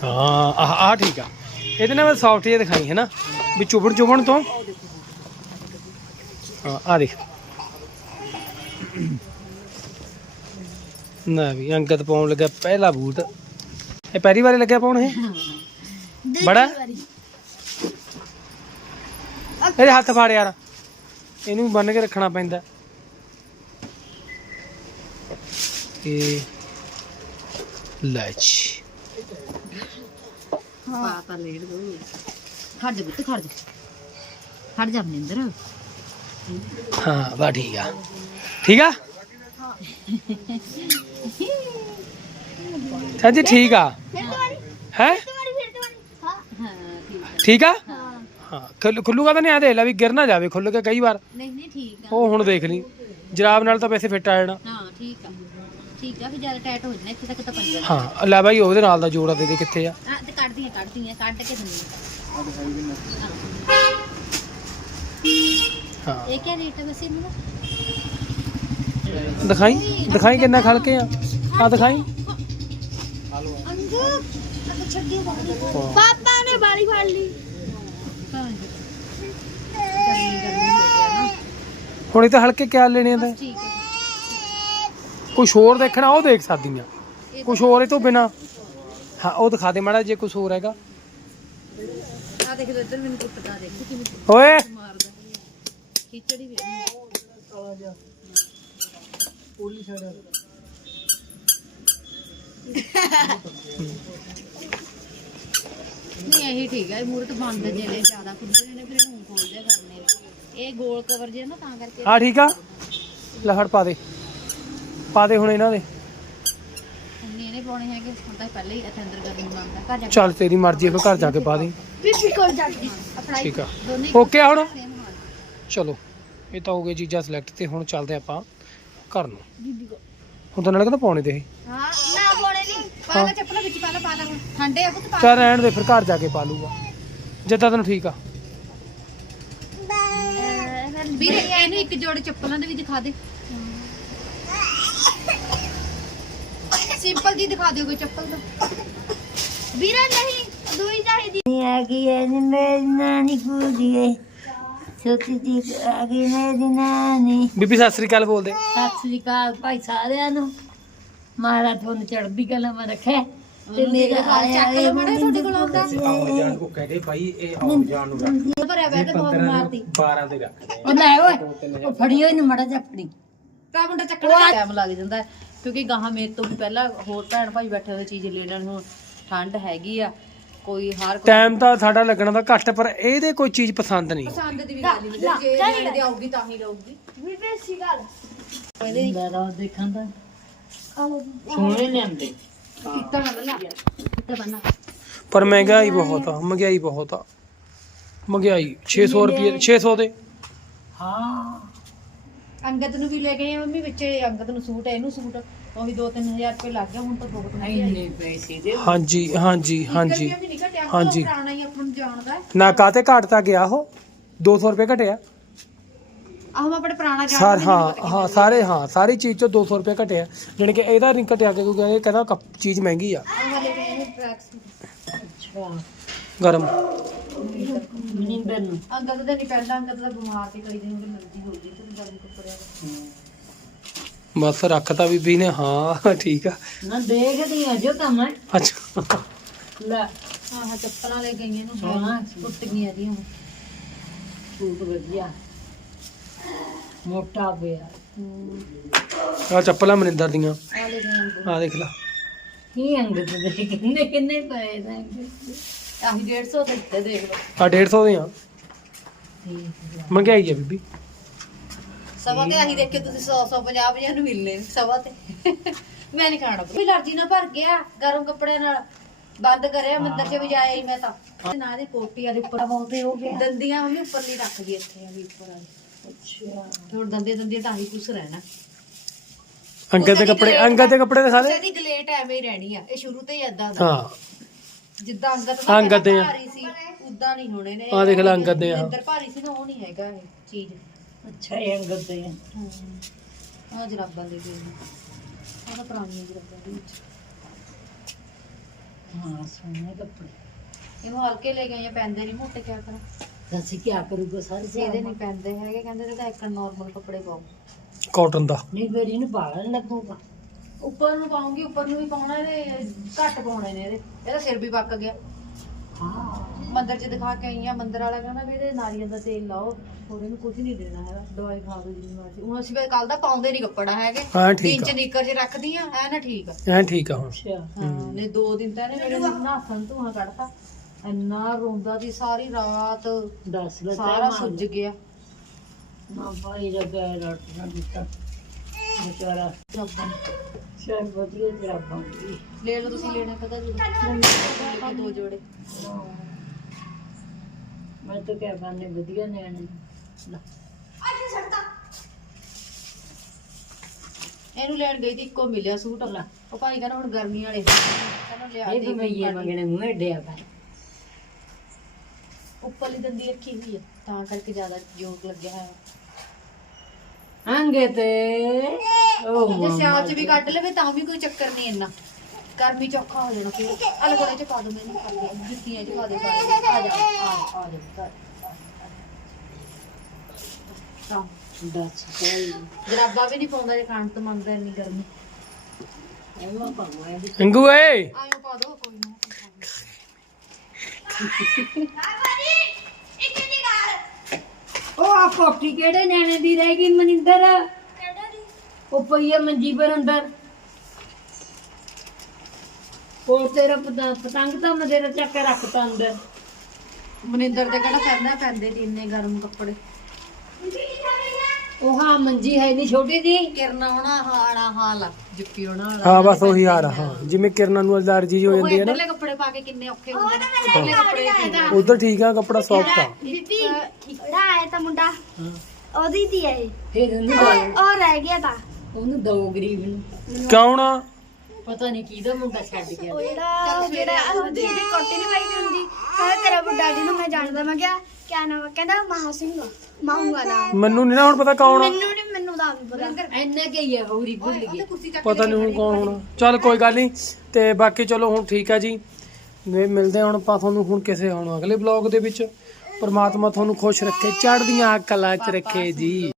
Speaker 2: ਹਾਂ ਆਹ ਆਹ ਠੀਕ ਆ ਇਹਦੇ ਨਾਲ ਮੈਂ ਸੌਫਟ ਜਿਹਾ ਦਿਖਾਈ ਹੈ ਨਾ? ਵੀ ਚੁਬਣ ਚੁਬਣ ਤੋਂ। ਹਾਂ ਆ ਦੇਖ। ਨਾ ਵੀ ਅੰਗਤ ਪਾਉਣ ਲੱਗਾ ਪਹਿਲਾ ਬੂਟ। ਇਹ ਪਹਿਲੀ ਵਾਰੀ ਲੱਗਿਆ ਪਾਉਣ ਇਹ? ਬੜਾ? ਇਹਦੇ ਹੱਥ ਫਾੜ ਯਾਰ। ਇਹਨੂੰ ਬੰਨ ਕੇ ਰੱਖਣਾ ਪੈਂਦਾ। ਇਹ ਲੈਚ
Speaker 1: ਪਾ ਤਾਂ ਲੈਣ ਦੋ। ਖੜ ਜਾ ਬੁੱਤ ਖੜ ਜਾ। ਖੜ ਜਾ ਮਨਿੰਦਰ
Speaker 2: ਹਾਂ ਬਾ ਠੀਕ ਆ। ਠੀਕ ਆ? ਹਾਂਜੀ ਠੀਕ ਆ?
Speaker 4: ਫਿਰ ਦੁਬਾਰੀ
Speaker 2: ਹੈ?
Speaker 4: ਦੁਬਾਰੀ ਫਿਰ ਦੁਬਾਰੀ ਹਾਂ।
Speaker 1: ਹਾਂ ਠੀਕ ਆ।
Speaker 2: ਠੀਕ ਆ?
Speaker 1: ਹਾਂ।
Speaker 2: ਹਾਂ ਖੁੱਲ- ਖੁੱਲੂਗਾ ਤਾਂ ਨਹੀਂ ਆ ਦੇਖ ਲੈ ਵੀ ਗਿਰ ਨਾ ਜਾਵੇ ਖੁੱਲ ਕੇ ਕਈ ਵਾਰ।
Speaker 1: ਨਹੀਂ ਨਹੀਂ ਠੀਕ ਆ।
Speaker 2: ਉਹ ਹੁਣ ਦੇਖ ਲਈ। ਜਰਾਬ ਨਾਲ ਤਾਂ ਵੈਸੇ ਫਿੱਟ ਆ ਜਾਣਾ।
Speaker 1: ਹਾਂ ਠੀਕ ਆ। ਠੀਕ ਆ ਫਿਰ ਜ਼ਿਆਦਾ ਟਾਈਟ ਹੋ ਜਾਣਾ ਇੱਥੇ ਤੱਕ ਤਾਂ ਪੰਜਾ
Speaker 2: ਹਾਂ ਲੈ ਬਾਈ ਉਹਦੇ ਨਾਲ ਦਾ ਜੋੜਾ ਦੇ ਦੇ ਕਿੱਥੇ ਆ?
Speaker 1: ਹਾਂ ਤੇ ਕੱਢਦੀ ਆ ਕੱਢਦੀ ਆ ਕੱਢ ਕੇ ਦਿੰਦੀ
Speaker 2: ਹਾਂ।
Speaker 1: ਆ ਇਹ ਕੀ ਰੇਟ ਹੈ ਵੈਸੇ ਇਹਨੂੰ
Speaker 2: ਦਿਖਾਈ? ਦਿਖਾਈ ਕਿੰਨਾ ਖਲ ਕੇ ਆ? ਆ ਦਿਖਾਈ।
Speaker 4: ਛੱਡੀ ਬਾਲੀ। ਪਾਪਾ ਨੇ ਬਾਲੀ ਫੜ ਲਈ।
Speaker 1: ਹਾਂ। ਗਰਮੀ ਗਰਮੀ ਹੋ ਗਿਆ ਨਾ।
Speaker 2: ਹੁਣ ਇਹ ਤਾਂ ਹਲਕੇ ਕਿਆ ਲੈਣੇ ਆ ਤੇ?
Speaker 1: ਠੀਕ ਹੈ
Speaker 2: ਕੁਛ ਹੋਰ ਦੇਖਣਾ ਉਹ ਦੇਖ ਸਕਦੀ ਆ ਕੁਛ ਹੋਰ ਇਹ ਤੋਂ ਬਿਨਾ। ਹਾਂ ਉਹ ਦਿਖਾ ਦੇ ਮਾੜਾ ਜੇ ਕੁਛ ਹੋਰ ਹੈਗਾ।
Speaker 1: ਆ ਦੇਖ ਲੋ ਇੱਧਰ ਮੈਨੂੰ ਕੁੱਟਦਾ ਦੇਖ ਕਿਵੇਂ
Speaker 2: ਓਏ
Speaker 1: ਮਾਰਦਾ। ਖਿਚੜੀ ਵੇਖ ਨਹੀਂ ਇਹੀ ਠੀਕ ਹੈ ਮੂਰਤ ਬੰਦ ਜਿਹੜੇ ਜ਼ਿਆਦਾ ਖੁੱਲੇ ਨੇ ਫਿਰ ਇਹਨੂੰ ਖੋਲ ਦਿਆ ਕਰਨੇ ਨੇ। ਇਹ ਗੋਲ ਕਵਰ ਜੇ ਨਾ ਤਾਂ ਕਰਕੇ।
Speaker 2: ਆ ਠੀਕ ਆ। ਲੈ ਫੜ ਪਾ ਦੇ। ਪਾ ਦੇ ਹੁਣ ਇਹਨਾਂ ਦੇ।
Speaker 1: ਨਹੀਂ ਇਹਨੇ ਪਾਉਣੇ ਹੈਗੇ ਹੁਣ ਤਾਂ ਪਹਿਲੇ ਹੀ ਇੱਥੇ ਅੰਦਰ ਗਰਮੀ ਮੰਗਦਾ ਘਰ ਜਾ ਕੇ
Speaker 2: ਚੱਲ ਤੇਰੀ ਮਰਜ਼ੀ ਹੈ ਫਿਰ ਘਰ ਜਾ ਕੇ ਪਾ ਦੇ।
Speaker 4: ਬੀਬੀ ਕੋਲ ਜਾ ਕੇ।
Speaker 1: ਅਪਲਾਈ
Speaker 2: ਠੀਕ ਆ।
Speaker 1: ਦੋਨੇ
Speaker 2: ਓਕੇ ਆ ਹੁਣ।
Speaker 1: ਸੇਮ
Speaker 2: ਚਲੋ ਇਹ ਤਾਂ ਹੋ ਗਏ ਚੀਜ਼ਾਂ ਸਿਲੈਕਟ ਤੇ ਹੁਣ ਚੱਲਦੇ ਆਪਾਂ ਘਰ ਨੂੰ।
Speaker 4: ਬੀਬੀ ਕੋਲ।
Speaker 2: ਹੁਣ ਤਾਂ ਨਾਲੇ ਕਹਿੰਦਾ ਪਾਉਣੇ ਤੇ ਇਹ।
Speaker 4: ਹਾਂ ਨਾ ਬੋਲੇ ਨਹੀਂ।
Speaker 1: ਪਾ ਲੈ ਚੱਪਲਾਂ ਵਿੱਚ ਪਾ ਲੈ ਪਾ ਲੈ ਹੁਣ। ਠੰਡੇ ਆ ਪੁੱਤ ਪਾ
Speaker 2: ਚੱਲ ਰਹਿਣ ਦੇ ਫਿਰ ਘਰ ਜਾ ਕੇ ਪਾ ਲੂਗਾ। ਜਿੱਦਾਂ ਤੈਨੂੰ ਠੀਕ ਆ।
Speaker 1: ਵੀਰੇ ਇਹਨੂੰ ਇੱਕ ਜੋੜੇ ਚੱਪਲਾਂ ਦੇ ਵੀ ਦਿਖਾ ਦੇ। ਸਿੰਪਲ ਜੀ ਦਿਖਾ ਦਿਓ ਕੋਈ ਚੱਪਲ ਦਾ
Speaker 4: ਵੀਰਾ ਨਹੀਂ ਦੂਈ ਚਾਹੀਦੀ ਨਹੀਂ ਆ ਗਈ ਐ ਨੀ ਮੇਰੀ ਨਾਨੀ ਕੁੜੀਏ ਛੋਟੀ ਜੀ ਆ ਗਈ ਮੇਰੀ ਨਾਨੀ।
Speaker 2: ਬੀਬੀ ਸਤਿ ਸ੍ਰੀ ਅਕਾਲ ਬੋਲਦੇ।
Speaker 6: ਸਤਿ ਸ੍ਰੀ ਅਕਾਲ ਭਾਈ ਸਾਰਿਆਂ ਨੂੰ। ਮਹਾਰਾਜ ਤੁਹਾਨੂੰ ਚੜ੍ਹਦੀ ਕਲਾ ਮੈਂ ਰੱਖੇ। ਤੇ ਮੇਰਾ ਆਇਆ ਇਹ
Speaker 1: ਤੁਹਾਡੇ ਕੋਲ ਆਉਂਦਾ।
Speaker 2: ਜਾਣ ਕੋ ਕਹਦੇ ਭਾਈ ਇਹ ਆਉਣ ਜਾਣ ਨੂੰ
Speaker 1: ਭਰਿਆ ਬੈਠ ਬਹੁਤ ਮਾਰਦੀ।
Speaker 2: 12 ਦੇ ਰੱਖਦੇ
Speaker 6: ਉਹ ਲੈ ਓਏ ਉਹ ਫੜਿਓ ਇਹਨੂੰ ਮੜਾ ਜਾ ਫੜੀ
Speaker 1: ਕਾ ਮੁੰਡਾ ਚੱਕਣਾ ਟਾਈਮ ਲੱਗ ਜਾਂਦਾ ਹੈ, ਕਿਉਂਕਿ ਗਾਹਾਂ ਮੇਰੇ ਤੋਂ ਵੀ ਪਹਿਲਾਂ ਹੋਰ ਭੈਣ ਭਾਈ ਬੈਠੇ ਹੋਏ ਚੀਜ਼ ਲੈ ਲੈਣ ਹੁਣ ਠੰਡ ਹੈਗੀ ਆ ਕੋਈ ਹਰ ਕੋਈ
Speaker 2: ਟਾਈਮ ਤਾਂ ਸਾਡਾ ਲੱਗਣਾ ਤਾਂ ਘੱਟ ਪਰ ਇਹਦੇ ਕੋਈ ਚੀਜ਼ ਪਸੰਦ ਨਹੀਂ।
Speaker 1: ਪਸੰਦ ਦੀ ਵੀ ਗੱਲ ਨਹੀਂ ਜੇ ਲੈਣ ਦੀ ਆਊਗੀ ਤਾਂ ਹੀ ਲਊਗੀ
Speaker 4: ਬੀਬੀ ਸੀ ਗੱਲ
Speaker 6: ਮੇਰਾ ਦੇਖਾਂ ਤਾਂ ਸੋਹਣੇ ਲਿਆਂਦੇ।
Speaker 1: ਕਿੱਤਾ ਬੰਨ। ਲਾ ਕਿੱਤਾ ਬੰਨਾ।
Speaker 2: ਪਰ ਮਹਿੰਗਾਈ ਬਹੁਤ ਆ ਮਹਿੰਗਾਈ ਬਹੁਤ ਆ। ਮਹਿੰਗਾਈ 600 ਰੁਪਏ 600 ਦੇ।
Speaker 6: ਹਾਂ।
Speaker 1: ਅੰਗਦ ਨੂੰ ਵੀ ਲੈ ਗਏ ਆ ਮੰਮੀ ਵਿੱਚ ਅੰਗਦ ਨੂੰ ਸੂਟ ਇਹਨੂੰ ਸੂਟ। ਉਹੀ 2-3000 ਰੁਪਏ ਲੱਗ ਗਿਆ ਹੁਣ ਤਾਂ ਬਹੁਤ
Speaker 6: ਇੰਨੇ ਪੈਸੇ ਦੇ
Speaker 2: ਹਾਂਜੀ ਹਾਂਜੀ ਹਾਂਜੀ
Speaker 1: ਨਹੀਂ
Speaker 2: ਹਾਂਜੀ।
Speaker 1: ਪੁਰਾਣਾ ਹੀ ਆ ਜਾਣਦਾ ਹੈ।
Speaker 2: ਨਾ ਕਾਤੇ ਘਾਟ ਤਾਂ ਗਿਆ ਉਹ? 200 ਰੁਪਏ ਘਟਿਆ।
Speaker 1: ਆਹੋ ਮੈਂ ਆਪਣੇ ਪੁਰਾਣਾ
Speaker 2: ਸਰ
Speaker 1: ਜਾਣਦਾ
Speaker 2: ਹਾਂ ਹਾਂ ਸਾਰੇ ਹਾਂ ਸਾਰੀ ਚੀਜ਼ ਚੋਂ 200 ਰੁਪਏ ਘਟਿਆ। ਜਾਣੀ ਕਿ ਇਹਦਾ ਨਹੀਂ ਘਟਿਆ ਕਿਉਂਕਿ ਇਹ ਕਹਿੰਦਾ ਕੱਪ- ਚੀਜ਼ ਮਹਿੰਗੀ ਆ।
Speaker 1: ਹਲੇ ਵੀ ਇਹ ਟਰੈਕਸ
Speaker 6: ਅੱਛਾ।
Speaker 2: ਗਰਮ।
Speaker 6: ਮਨਿੰਦਰ ਨੂੰ।
Speaker 1: ਅੰਗਦ ਦੇ ਨਹੀਂ ਪਹਿਲਾਂ ਅੰਗਦ ਦਾ ਬਿਮਾਰ ਤੇ ਕਈ ਦਿਨ ਉਹਦੇ ਮਰਜ਼ੀ ਹੋ ਗਈ ਤੇ ਗਰਮ ਕੱਪੜਿਆਂ ਦਾ
Speaker 2: ਬਸ ਰੱਖਤਾ ਬੀਬੀ ਨੇ ਹਾਂ ਠੀਕ ਆ।
Speaker 6: ਨਾ ਦੇਖਦੀ ਆ ਜੋ ਤਾਂ ਮੈਂ
Speaker 2: ਅੱਛਾ।
Speaker 6: ਲੈ
Speaker 1: ਹਾਂ ਹਾਂ ਚੱਪਲਾਂ ਲੈ ਗਈਆਂ ਨੂੰ
Speaker 6: ਸੋਹਣਾ।
Speaker 1: ਟੁੱਟ ਗਈਆਂ ਦੀਆਂ
Speaker 6: ਸੂਟ ਵਧੀਆ। ਮੋਟਾ ਪਿਆ।
Speaker 2: ਆ ਚੱਪਲਾਂ ਮਨਿੰਦਰ ਦੀਆਂ।
Speaker 1: ਆ ਲੈ ਗਈਆਂ
Speaker 2: ਆ ਦੇਖ ਲੈ।
Speaker 6: ਕੀ ਅੰਗਦ ਦੇ ਕਿੰਨੇ ਕਿੰਨੇ ਪਏ ਨੇ।
Speaker 1: ਆਹੀ 150 ਦੇ ਦਿੱਤੇ ਦੇਖ ਲਓ।
Speaker 2: ਆ 150 ਦੀਆਂ? ਮਹਿੰਗਾਈ ਆ ਬੀਬੀ।
Speaker 1: ਸਵਾ ਤੇ ਆਹੀ ਦੇਖ ਤੁਸੀਂ 100 150 50 ਨੂੰ ਮਿਲਨੇ ਨੇ ਸਵਾ ਤੇ। ਮੈਂ ਨਹੀਂ ਖਾਣਾ। ਵੀ ਅਲਰਜੀ ਨਾਲ ਭਰ ਗਿਆ ਗਰਮ ਕੱਪੜਿਆਂ ਨਾਲ। ਬੰਦ ਕਰਿਆ ਮੰਦਰ ਚ ਵੀ ਜਾਇਆ ਹੀ ਮੈਂ ਤਾਂ। ਨਾ ਦੀ ਕੋਟੀ ਆ ਦੇ ਉੱਪਰ ਬੋਲਦੇ ਹੋ ਗਏ ਦੰਦੀਆਂ ਮੰਮੀ ਉੱਪਰ ਨਹੀਂ ਰੱਖਦੀ ਇੱਥੇ ਆ ਵੀ ਉੱਪਰ ਆ
Speaker 6: ਅੱਛਾ।
Speaker 1: ਹੁਣ ਦੰਦੇ ਦੰਦੇ ਤਾਂ ਹੀ ਕੁਛ ਰਹਿਣਾ।
Speaker 2: ਅੰਗਦ ਦੇ ਕੱਪੜੇ ਅੰਗਦ ਦੇ ਕੱਪੜੇ ਤੇ ਸਾਰੇ?
Speaker 1: ਇਹਦੀ ਗਲੇਟ ਐਵੇਂ ਹੀ ਰਹਿਣੀ ਆ। ਇਹ ਸ਼ੁਰੂ ਤੋਂ ਹੀ ਏਦਾਂ ਦਾ।
Speaker 2: ਹਾਂ।
Speaker 1: ਜਿੱਦਾਂ ਅੰਗਦ
Speaker 2: ਹਾਂ, ਅੰਗਦ ਦੇ ਆ।
Speaker 1: ਭਾਰੀ ਸੀ ਉਦਾਂ ਨਹੀਂ ਹੋਣੇ ਨੇ।
Speaker 2: ਆਹ ਦੇਖ ਲੈ ਅੰਗਦ ਦੇ ਆ।
Speaker 1: ਅੰਦਰ ਭਾਰੀ ਸੀ ਨਾ ਉਹ ਨਹੀਂ ਹੈਗਾ ਇਹ ਚੀਜ਼।
Speaker 6: ਅੱਛਾ ਇਹ ਅੰਗਦ ਦੇ ਆ।
Speaker 1: ਆ ਜਰਾਬਾਂ ਦੇ ਗਏ ਆਹ ਤਾਂ ਪੁਰਾਣੀਆਂ ਜਰਾਬਾਂ ਦੇ ਵਿੱਚ।
Speaker 6: ਹਾਂ ਸੋਹਣੇ ਕੱਪੜੇ।
Speaker 1: ਇਹਨੂੰ ਹਲਕੇ ਲੈ ਗਏ ਆ ਪੈਂਦੇ ਨਹੀਂ ਮੋਟੇ ਕਿਆ ਕਰਾਂ?
Speaker 6: ਅਸੀਂ ਕੀ ਕਰੂਗਾ ਸਾਰੇ
Speaker 1: ਇਹਦੇ ਨਹੀਂ ਪੈਂਦੇ ਹੈਗੇ ਕਹਿੰਦੇ ਤੇ ਤਾਂ ਇੱਕ ਨਾਰਮਲ ਕੱਪੜੇ ਪਾਓ।
Speaker 2: ਕਾਟਨ ਦਾ।
Speaker 6: ਨਹੀਂ ਫਿਰ ਇਹਨੂੰ ਪਾਲਣ ਲੱਗੂਗਾ।
Speaker 1: ਉੱਪਰ ਨੂੰ ਪਾਉਂਗੀ ਉੱਪਰ ਨੂੰ ਵੀ ਪਾਉਣਾ ਇਹਦੇ ਘੱਟ ਪਾਉਣੇ ਨੇ ਇਹਦੇ। ਇਹਦਾ ਸਿਰ ਵੀ ਪੱਕ ਗਿਆ।
Speaker 6: ਹਾਂ।
Speaker 1: ਮੰਦਰ 'ਚ ਦਿਖਾ ਕੇ ਆਈ ਆ ਮੰਦਰ ਵਾਲਾ ਕਹਿੰਦਾ ਵੀ ਇਹਦੇ ਨਾਰੀਅਲ ਦਾ ਤੇਲ ਲਾਓ ਹੋਰ ਇਹਨੂੰ ਕੁਝ ਨਹੀਂ ਦੇਣਾ ਹੈਗਾ ਦਵਾਈ ਖਾ ਦੋ ਜਿੰਨੀ ਮਰਜ਼ੀ। ਹੁਣ ਅਸੀਂ ਕੱਲ ਦਾ ਪਾਉਂਦੇ ਨਹੀਂ ਕੱਪੜਾ ਹੈਗੇ
Speaker 2: ਹਾਂ ਠੀਕ
Speaker 1: ਦਿਨ ਚ
Speaker 2: ਆ।
Speaker 1: ਨਿੱਕਰ 'ਚ ਰੱਖਦੀ ਆ ਐ ਨਾ ਠੀਕ ਆ।
Speaker 2: ਐ ਠੀਕ ਆ ਹੁਣ।
Speaker 6: ਅੱਛਾ।
Speaker 1: ਹਾਂ ਨੇ ਦੋ ਦਿਨ ਤਾਂ ਇਹਨੇ ਮੇਰੇ ਨਾਸਨ ਧੂਆਂ ਕੱਢਤਾ। ਇੰਨਾ ਰੋਂਦਾ ਸੀ ਸਾਰੀ ਰਾਤ
Speaker 6: ਦੱਸ ਲੈ
Speaker 1: ਸਾਰਾ ਸੁੱਜ ਗਿਆ।
Speaker 6: ਨਾ ਭਾਈ ਰਗਾ ਰਟ ਨਾ ਦਿੱਤਾ। ਵਿਚਾਰਾ। ਚਲ ਵਧੀਆ ਜਰਾਬਾਂ ਦੀ
Speaker 1: ਲੈ ਲਓ ਤੁਸੀਂ ਲੈਣਾ ਕਦਾ ਜੀ ਦੋ ਜੋੜੇ।
Speaker 6: ਮੈਂ ਤਾਂ ਕਹਿ ਬਾਨੇ ਵਧੀਆ ਨਿਆਣੇ। ਲੈ,
Speaker 1: ਇਹਨੂੰ ਲੈਣ ਗਈ ਸੀ ਇੱਕੋ ਮਿਲਿਆ ਸੂਟ ਉਹ ਭਾਈ ਕਹਿੰਦਾ ਹੁਣ ਗਰਮੀ ਵਾਲੇ ਕਹਿੰਦਾ ਲਿਆ
Speaker 6: ਇਹ
Speaker 1: ਦੇ
Speaker 6: ਵੀ ਮੈਂ ਇਹ ਮੰਗਣੇ ਮੂੰਹ ਏਡਿਆ ਪਾ
Speaker 1: ਉੱਪਰਲੀ ਦੰਦੀ ਰੱਖੀ ਹੋਈ ਹੈ ਤਾਂ ਕਰਕੇ ਜ਼ਿਆਦਾ ਜੋਰ ਲੱਗਿਆ ਹੈ
Speaker 6: ਅੰਗੇ ਤੇ। ਉਹ
Speaker 1: ਜੇ ਸਿਆਲ ਚ ਵੀ ਕੱਢ ਲਵੇ ਤਾਂ ਵੀ ਕੋਈ ਚੱਕਰ ਨਹੀਂ ਇੰਨਾ। ਗਰਮੀ ਚ ਔਖਾ ਹੋ ਜਾਣਾ ਫਿਰ ਅਲਗੋੜੇ ਚ ਪਾ ਦੋ ਮੈਨੂੰ ਕਰ ਦੇ ਜੁੱਤੀਆਂ ਚ ਪਾ ਦੇ ਸਾਰੇ ਆ ਜਾ ਆ ਆ ਜਾ ਕਰ ਤਾਂ
Speaker 6: ਦੱਸ ਕੋਈ
Speaker 1: ਜਰਾਬਾ ਵੀ ਨਹੀਂ ਪਾਉਂਦਾ ਜੇ ਖਾਣ ਤੋਂ ਮੰਗਦਾ ਇੰਨੀ ਗਰਮੀ।
Speaker 6: ਐਵੇਂ
Speaker 2: ਅੰਗੂ ਏ।
Speaker 1: ਆਇਓ ਪਾ ਦੋ ਕੋਈ ਨਾ।
Speaker 6: ਉਹ ਆ ਕੋਠੀ ਕਿਹੜੇ ਨਿਆਣੇ ਦੀ ਰਹਿ ਗਈ ਮਨਿੰਦਰ? ਉਹ ਪਈਆ ਮੰਜੀ ਪਰ ਅੰਦਰ। ਉਹ ਤੇਰਾ ਪਤਾ- ਪਤੰਗ ਤਾਂ ਮੈਂ ਤੇਰਾ ਚੱਕ ਕੇ ਰੱਖਤਾ ਅੰਦਰ।
Speaker 1: ਮਨਿੰਦਰ ਦੇ ਕਿਹੜਾ ਕਰਨਾ ਪੈਂਦੇ ਤੇ ਇੰਨੇ ਗਰਮ ਕੱਪੜੇ?
Speaker 6: ਉਹ ਹਾਂ ਮੰਜੀ ਹੈ ਨਹੀਂ ਛੋਟੀ ਜੀ।
Speaker 1: ਕਿਰਨਾ ਹੋਣਾ ਹਾਣਾ ਹਾਲ ਆ ਜੁੱਪੀ ਹੋਣਾ
Speaker 2: ਹਾਂ ਬਸ ਉਹੀ ਹਾਲ ਆ ਹਾਂ। ਜਿਵੇਂ ਕਿਰਨਾਂ ਨੂੰ ਅਲਰਜੀ ਹੋ ਜਾਂਦੀ ਹੈ ਨਾ।
Speaker 1: ਇੱਧਰਲੇ ਕੱਪੜੇ ਪਾ ਕੇ ਕਿੰਨੇ ਔਖੇ ਹੁੰਦੇ ਨੇ ਇੱਧਰਲੇ ਕੱਪੜੇ ਕਿੰਨੇ
Speaker 2: ਉਧਰ ਠੀਕ ਆ ਕੱਪੜਾ ਸੌਫਟ ਆ
Speaker 4: ਬੀਬੀ ਜਿਹੜਾ ਆਇਆ ਤਾਂ ਮੁੰਡਾ। ਉਹਦੀ ਦੀ ਹੈ ਇਹ।
Speaker 6: ਫਿਰ ਉਹਨੂੰ ਦੋ
Speaker 4: ਉਹ ਰਹਿ ਗਿਆ ਤਾਂ।
Speaker 6: ਉਹਨੂੰ ਦੋ ਗਰੀਬ ਨੂੰ।
Speaker 2: ਕੌਣ ਆ
Speaker 6: ਪਤਾ ਨਹੀਂ ਕਿਹਦਾ ਮੁੰਡਾ ਛੱਡ ਗਿਆ।
Speaker 4: ਉਹ ਜਿਹੜਾ ਜਿਹੜਾ ਉਹ ਜਿਹਦੀ ਕੋਟੀ ਨਹੀਂ ਪਾਈ ਹੁੰਦੀ ਕਹਿੰਦਾ ਤੇਰਾ ਵੱਡਾ ਜੀ ਨੂੰ ਮੈਂ ਜਾਣਦਾ ਮੈਂ ਕਿਹਾ ਕਿਆ ਨਾਮ ਹੈ ਕਹਿੰਦਾ ਮਹਾ ਸਿੰਘ ਮਾਹੂਗਾ ਨਾਮ
Speaker 2: ਮੈਨੂੰ ਨਹੀਂ ਨਾ ਹੁਣ ਪਤਾ ਕੌਣ ਆ।
Speaker 4: ਮੈਨੂੰ ਨਹੀਂ ਮੈਨੂੰ ਦਾ ਵੀ ਪਤਾ।
Speaker 6: ਐਨਾ ਕਿ ਹੈ ਹੋਰੀ ਭੁੱਲ ਗਈ
Speaker 2: ਪਤਾ ਨਹੀਂ ਹੁਣ ਕੌਣ ਹੋਣਾ। ਚੱਲ ਕੋਈ ਗੱਲ ਨਹੀਂ ਤੇ ਬਾਕੀ ਚਲੋ ਹੁਣ ਠੀਕ ਆ ਜੀ। ਵੇ ਮਿਲਦੇ ਹਾਂ ਹੁਣ ਆਪਾਂ ਤੁਹਾਨੂੰ ਹੁਣ ਕਿਸੇ ਹੁਣ ਅਗਲੇ ਬਲੌਗ ਦੇ ਵਿੱਚ। ਪਰਮਾਤਮਾ ਤੁਹਾਨੂੰ ਖੁਸ਼ ਰੱਖੇ ਚੜ੍ਹਦੀਆਂ ਕਲਾ ਚ ਰੱਖੇ ਜੀ।